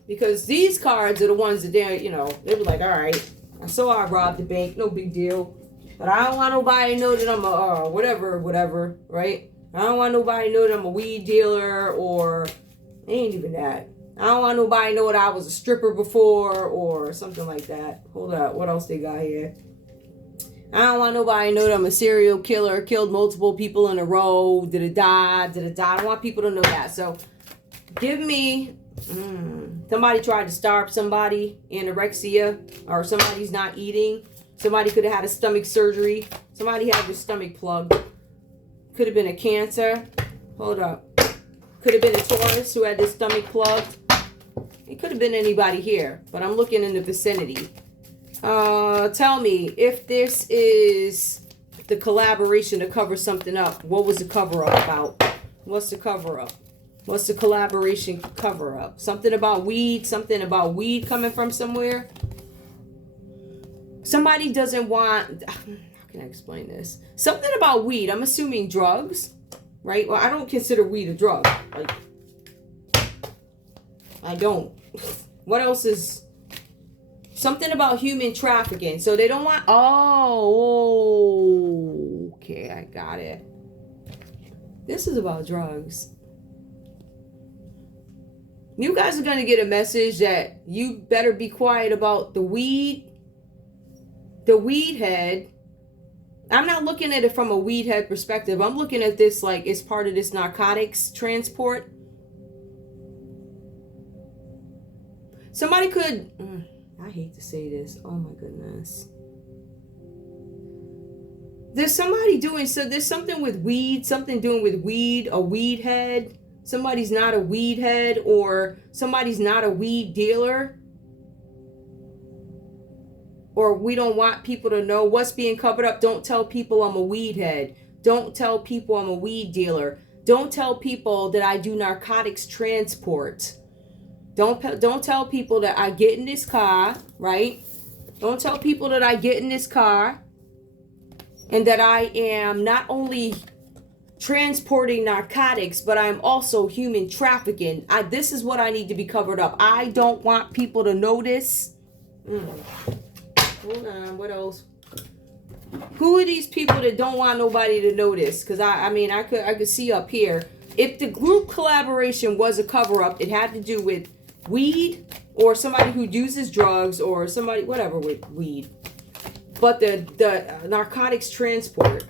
because these cards are the ones that they were like, all right, I saw I robbed the bank, no big deal. But I don't want nobody to know that I'm a whatever, right? I don't want nobody to know that I'm a weed dealer or it ain't even that. I don't want nobody to know that I was a stripper before or something like that. Hold up. What else they got here? I don't want nobody to know that I'm a serial killer, killed multiple people in a row, da-da-da, da-da-da. I don't want people to know that. So give me, somebody tried to starve somebody, anorexia, or somebody's not eating. Somebody could have had a stomach surgery. Somebody had their stomach plugged. Could have been a cancer. Hold up. Could have been a Taurus who had their stomach plugged. It could have been anybody here, but I'm looking in the vicinity. Tell me, if this is the collaboration to cover something up, what was the cover-up about? What's the cover-up? What's the collaboration cover-up? Something about weed coming from somewhere? Somebody doesn't want... How can I explain this? Something about weed. I'm assuming drugs, right? Well, I don't consider weed a drug. Like, I don't. What else is... Something about human trafficking. So they don't want... Oh, okay, I got it. This is about drugs. You guys are going to get a message that you better be quiet about the weed head. I'm not looking at it from a weed head perspective. I'm looking at this like it's part of this narcotics transport. Somebody could... I hate to say this. Oh my goodness. There's somebody doing... So there's something with weed. Something doing with weed. A weed head. Somebody's not a weed head. Or somebody's not a weed dealer. Or we don't want people to know what's being covered up. Don't tell people I'm a weed head. Don't tell people I'm a weed dealer. Don't tell people that I do narcotics transport. Don't tell people that I get in this car, right? Don't tell people that I get in this car and that I am not only transporting narcotics, but I'm also human trafficking. This is what I need to be covered up. I don't want people to know this. Hold on, what else? Who are these people that don't want nobody to know this? Because I could see up here. If the group collaboration was a cover-up, it had to do with weed or somebody who uses drugs or somebody, whatever, with weed. But the narcotics transport.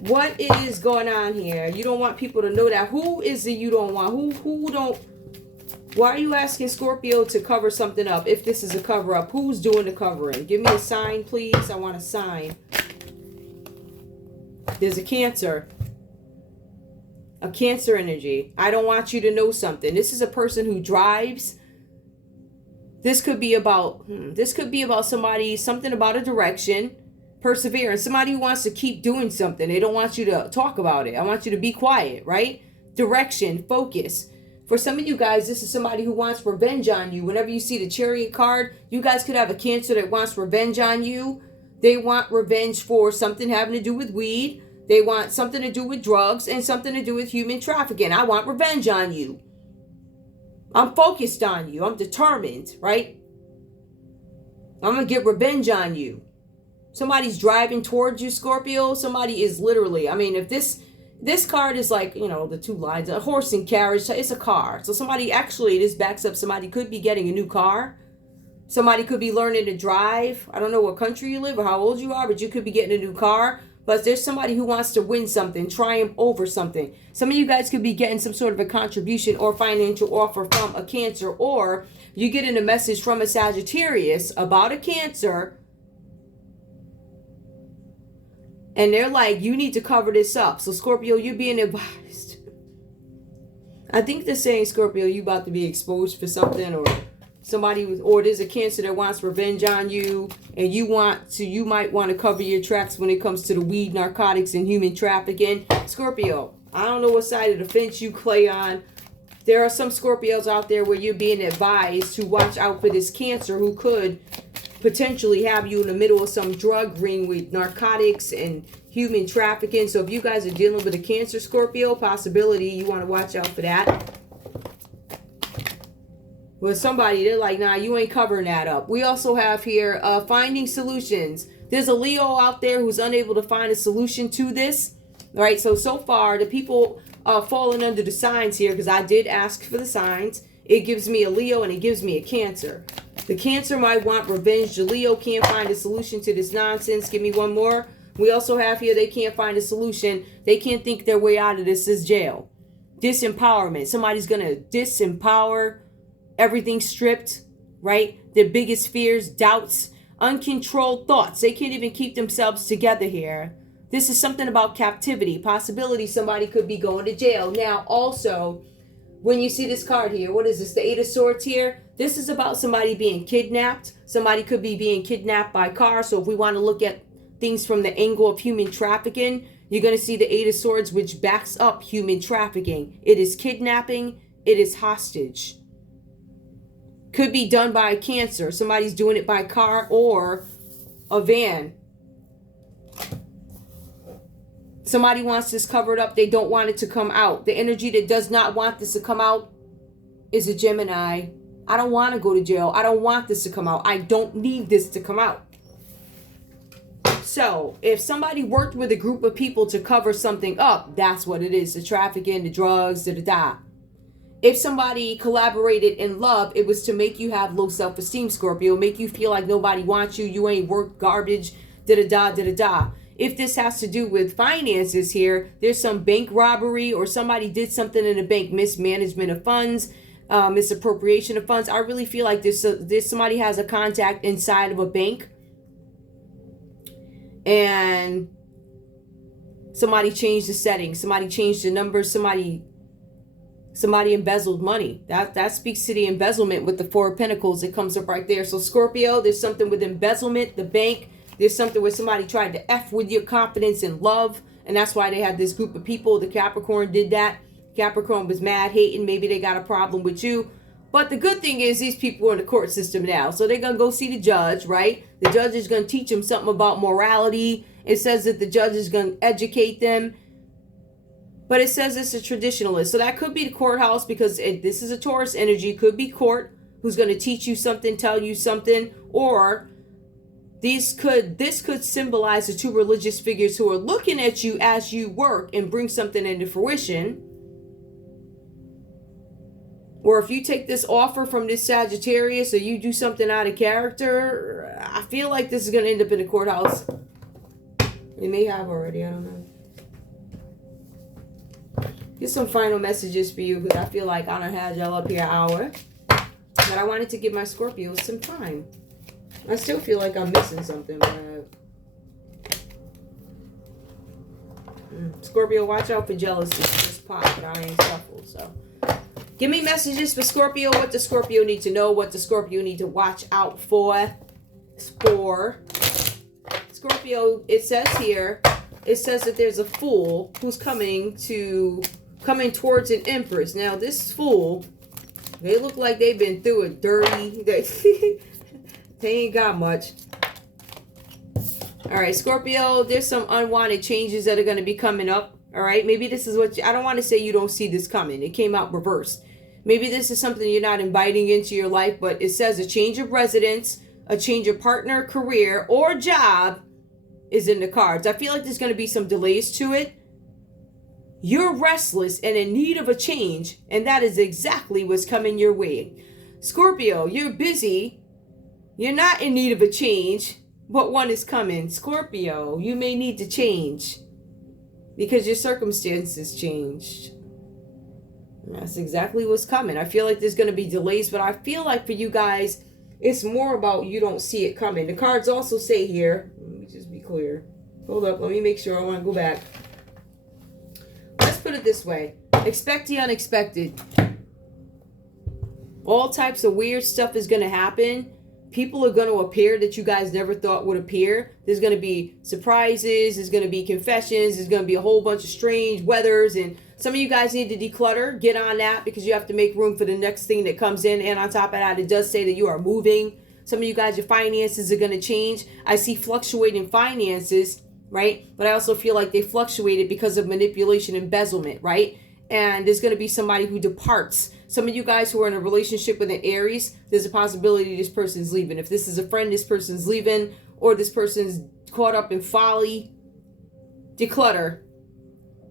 What is going on here? You don't want people to know that. Who is it you don't want? Who don't... Why are you asking Scorpio to cover something up if this is a cover-up? Who's doing the covering? Give me a sign, please. I want a sign. There's a Cancer. A Cancer energy. I don't want you to know something. This is a person who drives. This could be about somebody, something about a direction. Perseverance. Somebody who wants to keep doing something. They don't want you to talk about it. I want you to be quiet, right? Direction, focus. For some of you guys, this is somebody who wants revenge on you. Whenever you see the Chariot card, you guys could have a Cancer that wants revenge on you. They want revenge for something having to do with weed. They want something to do with drugs and something to do with human trafficking. I want revenge on you. I'm focused on you. I'm determined, right? I'm going to get revenge on you. Somebody's driving towards you, Scorpio. Somebody is literally, if this card is like, the two lines, a horse and carriage. It's a car. So somebody actually, this backs up, somebody could be getting a new car. Somebody could be learning to drive. I don't know what country you live or how old you are, but you could be getting a new car. But there's somebody who wants to win something, triumph over something. Some of you guys could be getting some sort of a contribution or financial offer from a Cancer, or you getting a message from a Sagittarius about a Cancer. And they're like, you need to cover this up. So Scorpio, you're being advised. I think they're saying, Scorpio, you about to be exposed for something, or or there's a Cancer that wants revenge on you, and you might want to cover your tracks when it comes to the weed, narcotics, and human trafficking. Scorpio, I don't know what side of the fence you play on. There are some Scorpios out there where you're being advised to watch out for this Cancer who could potentially have you in the middle of some drug ring with narcotics and human trafficking. So if you guys are dealing with a Cancer, Scorpio, possibility, you want to watch out for that. With somebody, they're like, nah, you ain't covering that up. We also have here finding solutions. There's a Leo out there who's unable to find a solution to this. Right? So far, the people falling under the signs here, because I did ask for the signs. It gives me a Leo and it gives me a Cancer. The Cancer might want revenge. The Leo can't find a solution to this nonsense. Give me one more. We also have here, they can't find a solution. They can't think their way out of this is jail. Disempowerment. Somebody's going to disempower, everything stripped, right? Their biggest fears, doubts, uncontrolled thoughts. They can't even keep themselves together here. This is something about captivity. Possibility somebody could be going to jail. Now, also, when you see this card here, what is this? The Eight of Swords here. This is about somebody being kidnapped. Somebody could be being kidnapped by car. So if we want to look at things from the angle of human trafficking, you're going to see the Eight of Swords, which backs up human trafficking. It is kidnapping. It is hostage. Could be done by a Cancer. Somebody's doing it by car or a van. Somebody wants this covered up. They don't want it to come out. The energy that does not want this to come out is a Gemini. I don't want to go to jail. I don't want this to come out. I don't need this to come out. So if somebody worked with a group of people to cover something up, that's what it is. The trafficking, the drugs, da-da-da. If somebody collaborated in love, it was to make you have low self-esteem, Scorpio. Make you feel like nobody wants you. You ain't worth garbage, da-da-da, da-da-da. If this has to do with finances here, there's some bank robbery or somebody did something in a bank, mismanagement of funds, misappropriation of funds. I really feel like this somebody has a contact inside of a bank and somebody changed the settings, somebody changed the numbers, somebody embezzled money. That speaks to the embezzlement with the Four of Pentacles. It comes up right there. So Scorpio, there's something with embezzlement, the bank. There's something where somebody tried to F with your confidence and love. And that's why they had this group of people. The Capricorn did that. Capricorn was mad, hating. Maybe they got a problem with you. But the good thing is these people are in the court system now. So they're going to go see the judge, right? The judge is going to teach them something about morality. It says that the judge is going to educate them. But it says it's a traditionalist. So that could be the courthouse, because this is a Taurus energy. Could be court who's going to teach you something, tell you something. Or this could symbolize the two religious figures who are looking at you as you work and bring something into fruition. Or if you take this offer from this Sagittarius or you do something out of character, I feel like this is going to end up in the courthouse. It may have already, I don't know. Here's some final messages for you, because I feel like I done had y'all up here an hour. But I wanted to give my Scorpios some time. I still feel like I'm missing something, but Scorpio, watch out for jealousy. Just pop, but I ain't shuffle. So give me messages for Scorpio. What does Scorpio need to know? What does Scorpio need to watch out for? Scorpio, it says here, it says that there's a fool who's coming towards an empress. Now this fool, they look like they've been through it dirty. They ain't got much. All right, Scorpio, there's some unwanted changes that are going to be coming up. All right, maybe this is what I don't want to say you don't see this coming. It came out reversed. Maybe this is something you're not inviting into your life, but it says a change of residence, a change of partner, career, or job is in the cards. I feel like there's going to be some delays to it. You're restless and in need of a change, and that is exactly what's coming your way. Scorpio, you're busy. You're not in need of a change, but one is coming. Scorpio, you may need to change because your circumstances changed. That's exactly what's coming. I feel like there's going to be delays, but I feel like for you guys, it's more about you don't see it coming. The cards also say here, let me just be clear. Hold up, let me make sure. I want to go back. Let's put it this way. Expect the unexpected. All types of weird stuff is going to happen. People are going to appear that you guys never thought would appear. There's going to be surprises. There's going to be confessions. There's going to be a whole bunch of strange weathers. And some of you guys need to declutter. Get on that because you have to make room for the next thing that comes in. And on top of that, it does say that you are moving. Some of you guys, your finances are going to change. I see fluctuating finances, right? But I also feel like they fluctuated because of manipulation, embezzlement, right? And there's going to be somebody who departs. Some of you guys who are in a relationship with an Aries, there's a possibility this person's leaving. If this is a friend, this person's leaving, or this person's caught up in folly. Declutter.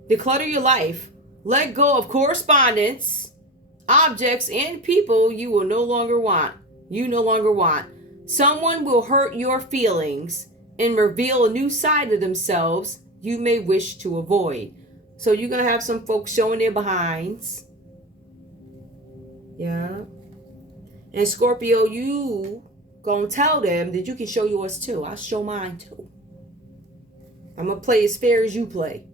Declutter your life. Let go of correspondence, objects, and people you will no longer want. You no longer want. Someone will hurt your feelings and reveal a new side of themselves you may wish to avoid. So you're going to have some folks showing their behinds. Yeah. And Scorpio, you going to tell them that you can show yours too. I'll show mine too. I'm going to play as fair as you play.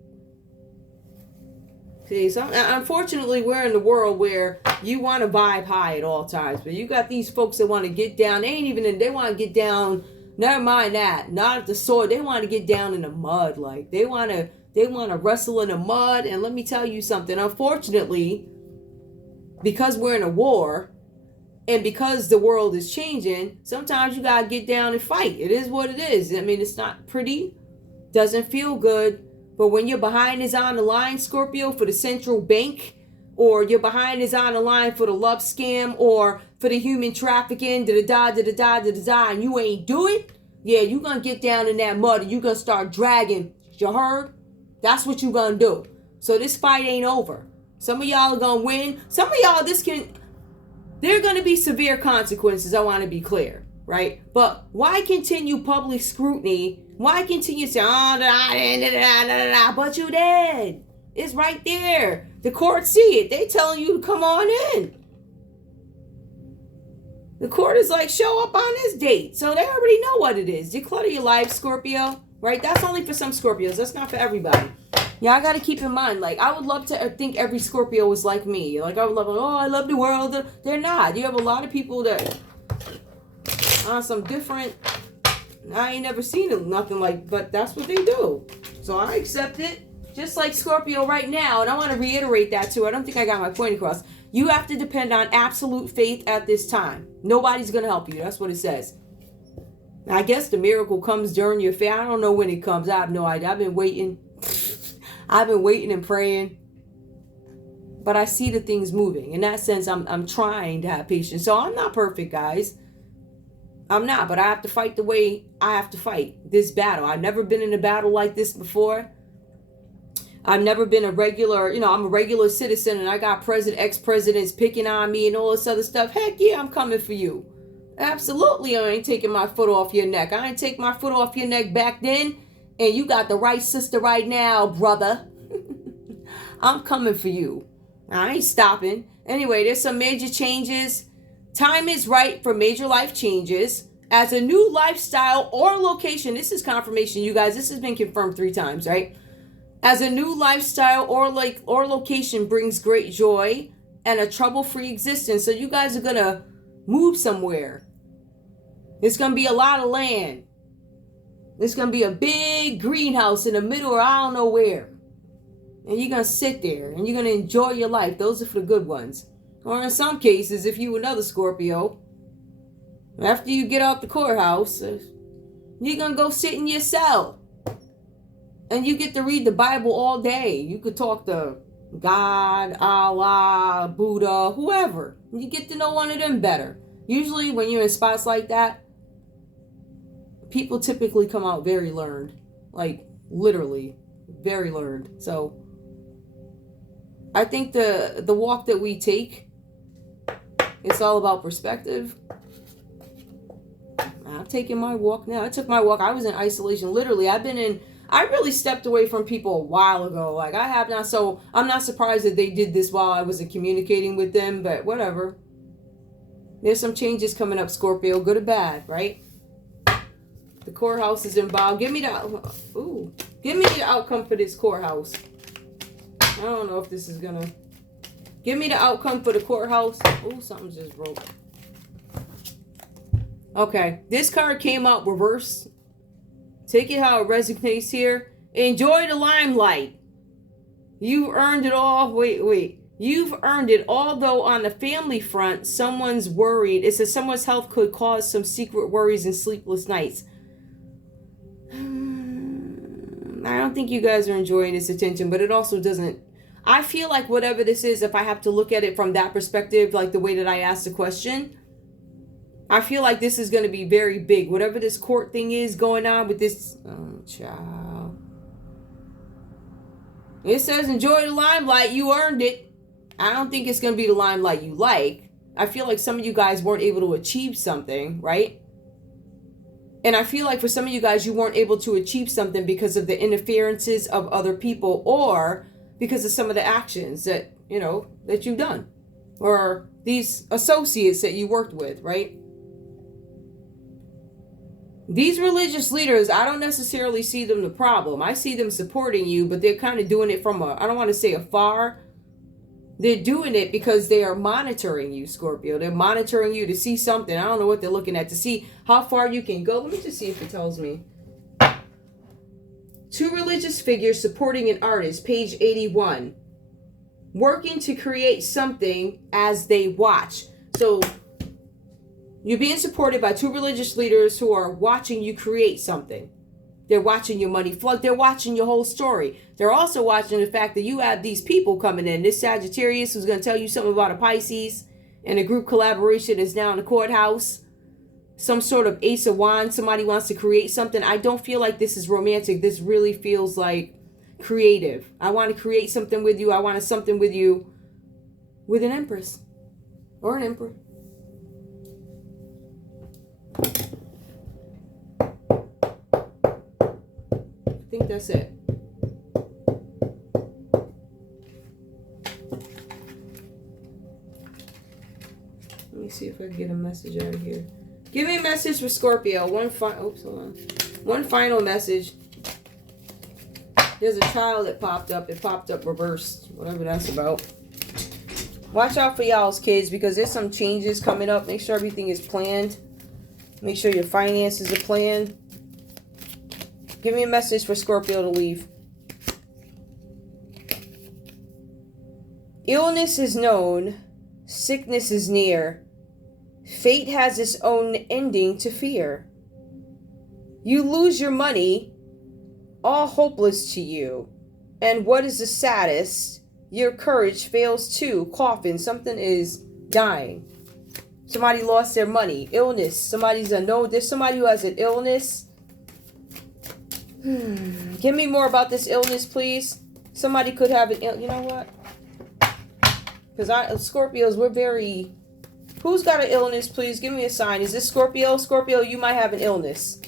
See, so unfortunately, we're in the world where you want to vibe high at all times. But you got these folks that want to get down. They ain't even, they want to get down. Never mind that. Not at the sword. They want to get down in the mud. Like, they want to wrestle in the mud. And let me tell you something. Unfortunately, because we're in a war and because the world is changing, sometimes you got to get down and fight. It is what it is. I mean, it's not pretty. Doesn't feel good. But when your behind is on the line, Scorpio, for the central bank, or your behind is on the line for the love scam, or for the human trafficking, and you ain't do it, yeah, you gonna get down in that mud and you gonna start dragging. You heard? That's what you gonna do. So this fight ain't over. Some of y'all are gonna win. Some of y'all, there are gonna be severe consequences. I want to be clear, right? But why continue public scrutiny? Why continue saying, but you did? It's right there. The court see it. They telling you to come on in. The court is like, show up on this date. So they already know what it is. Declutter your life, Scorpio. Right? That's only for some Scorpios. That's not for everybody. Yeah, I got to keep in mind, like, I would love to think every Scorpio was like me. Like, I would love, oh, I love the world. They're not. You have a lot of people that on some different... I ain't never seen nothing like, but that's what they do. So I accept it. Just like Scorpio right now, and I want to reiterate that too. I don't think I got my point across. You have to depend on absolute faith at this time. Nobody's going to help you. That's what it says. I guess the miracle comes during your faith. I don't know when it comes. I have no idea. I've been waiting. I've been waiting and praying. But I see the things moving. In that sense, I'm trying to have patience. So I'm not perfect, guys. I'm not, but I have to fight the way I have to fight this battle. I've never been in a battle like this before. I've never been a regular, I'm a regular citizen and I got ex-presidents picking on me and all this other stuff. Heck yeah, I'm coming for you. Absolutely, I ain't taking my foot off your neck. I ain't take my foot off your neck back then. And you got the right sister right now, brother. I'm coming for you. I ain't stopping. Anyway, there's some major changes. Time is right for major life changes. As a new lifestyle or location, this is confirmation, you guys. This has been confirmed 3 times, right? As a new lifestyle or location brings great joy and a trouble-free existence. So you guys are going to move somewhere. It's going to be a lot of land. It's going to be a big greenhouse in the middle or I don't know where. And you're going to sit there and you're going to enjoy your life. Those are for the good ones. Or in some cases, if you another Scorpio, after you get out the courthouse, you're going to go sit in your cell. And you get to read the Bible all day. You could talk to God, Allah, Buddha, whoever. You get to know one of them better. Usually when you're in spots like that, people typically come out very learned. Like, literally, very learned. So, I think the walk that we take, it's all about perspective. I'm taking my walk now. I took my walk. I was in isolation. Literally, I really stepped away from people a while ago. Like, I have not. So, I'm not surprised that they did this while I wasn't communicating with them. But whatever. There's some changes coming up, Scorpio. Good or bad, right? The courthouse is involved. Give me the outcome for this courthouse. I don't know if this is going to... Give me the outcome for the courthouse. Oh, something just broke. Okay. This card came out reversed. Take it how it resonates here. Enjoy the limelight. You earned it all. Wait. You've earned it. Although on the family front, someone's worried. It says someone's health could cause some secret worries and sleepless nights. I don't think you guys are enjoying this attention, but it also doesn't... I feel like whatever this is, if I have to look at it from that perspective, like the way that I asked the question, I feel like this is going to be very big. Whatever this court thing is going on with this... Oh, child. It says enjoy the limelight. You earned it. I don't think it's going to be the limelight you like. I feel like some of you guys weren't able to achieve something, right? And I feel like for some of you guys, you weren't able to achieve something because of the interferences of other people or because of some of the actions that, you know, that you've done. Or these associates that you worked with, right? These religious leaders, I don't necessarily see them the problem. I see them supporting you, but they're kind of doing it from I don't want to say afar. They're doing it because they are monitoring you, Scorpio. They're monitoring you to see something. I don't know what they're looking at, to see how far you can go. Let me just see if it tells me. Two religious figures supporting an artist, page 81. Working to create something as they watch. So you're being supported by two religious leaders who are watching you create something. They're watching your money flood. They're watching your whole story. They're also watching the fact that you have these people coming in. This Sagittarius who's going to tell you something about a Pisces, and a group collaboration is now in the courthouse. Some sort of Ace of Wands. Somebody wants to create something. I don't feel like this is romantic. This really feels like creative. I want to create something with you. I want something with you with an Empress or an Emperor. I think that's it. Let me see if I can get a message out of here. Give me a message for Scorpio. One final message. There's a child that popped up. It popped up reversed. Whatever that's about. Watch out for y'all's kids because there's some changes coming up. Make sure everything is planned. Make sure your finances are planned. Give me a message for Scorpio to leave. Illness is known. Sickness is near. Fate has its own ending to fear. You lose your money, all hopeless to you. And what is the saddest? Your courage fails too. Coffin, something is dying. Somebody lost their money. Illness. There's somebody who has an illness. Give me more about this illness, please. Somebody could have an illness. You know what? Because Scorpios, we're very... Who's got an illness, please? Give me a sign. Is this Scorpio? Scorpio, you might have an illness.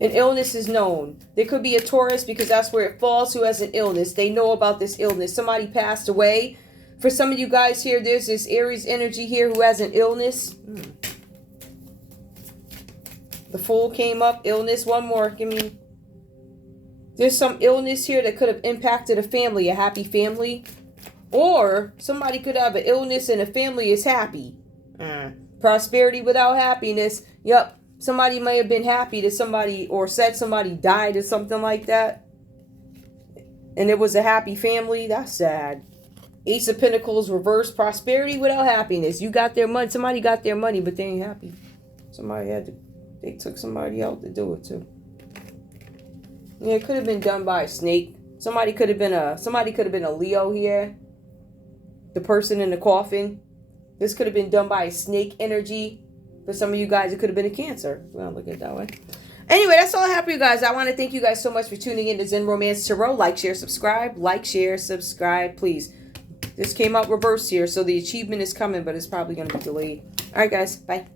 An illness is known. There could be a Taurus because that's where it falls, who has an illness. They know about this illness. Somebody passed away. For some of you guys here, there's this Aries energy here who has an illness. The Fool came up. Illness. One more. Give me... There's some illness here that could have impacted a family, a happy family. Or somebody could have an illness and a family is happy. Prosperity without happiness. Yep. Somebody may have been happy that somebody, or said somebody died or something like that. And it was a happy family. That's sad. Ace of Pentacles reversed. Prosperity without happiness. You got their money. Somebody got their money, but they ain't happy. They took somebody out to do it too. Yeah, it could have been done by a snake. Somebody could have been a Leo here. The person in the coffin. This could have been done by a snake energy. For some of you guys, it could have been a Cancer. Well, look at it that way. Anyway, that's all I have for you guys. I want to thank you guys so much for tuning in to Zen Romance Tarot. Like, share, subscribe. Like, share, subscribe, please. This came out reversed here, so the achievement is coming, but it's probably going to be delayed. All right, guys. Bye.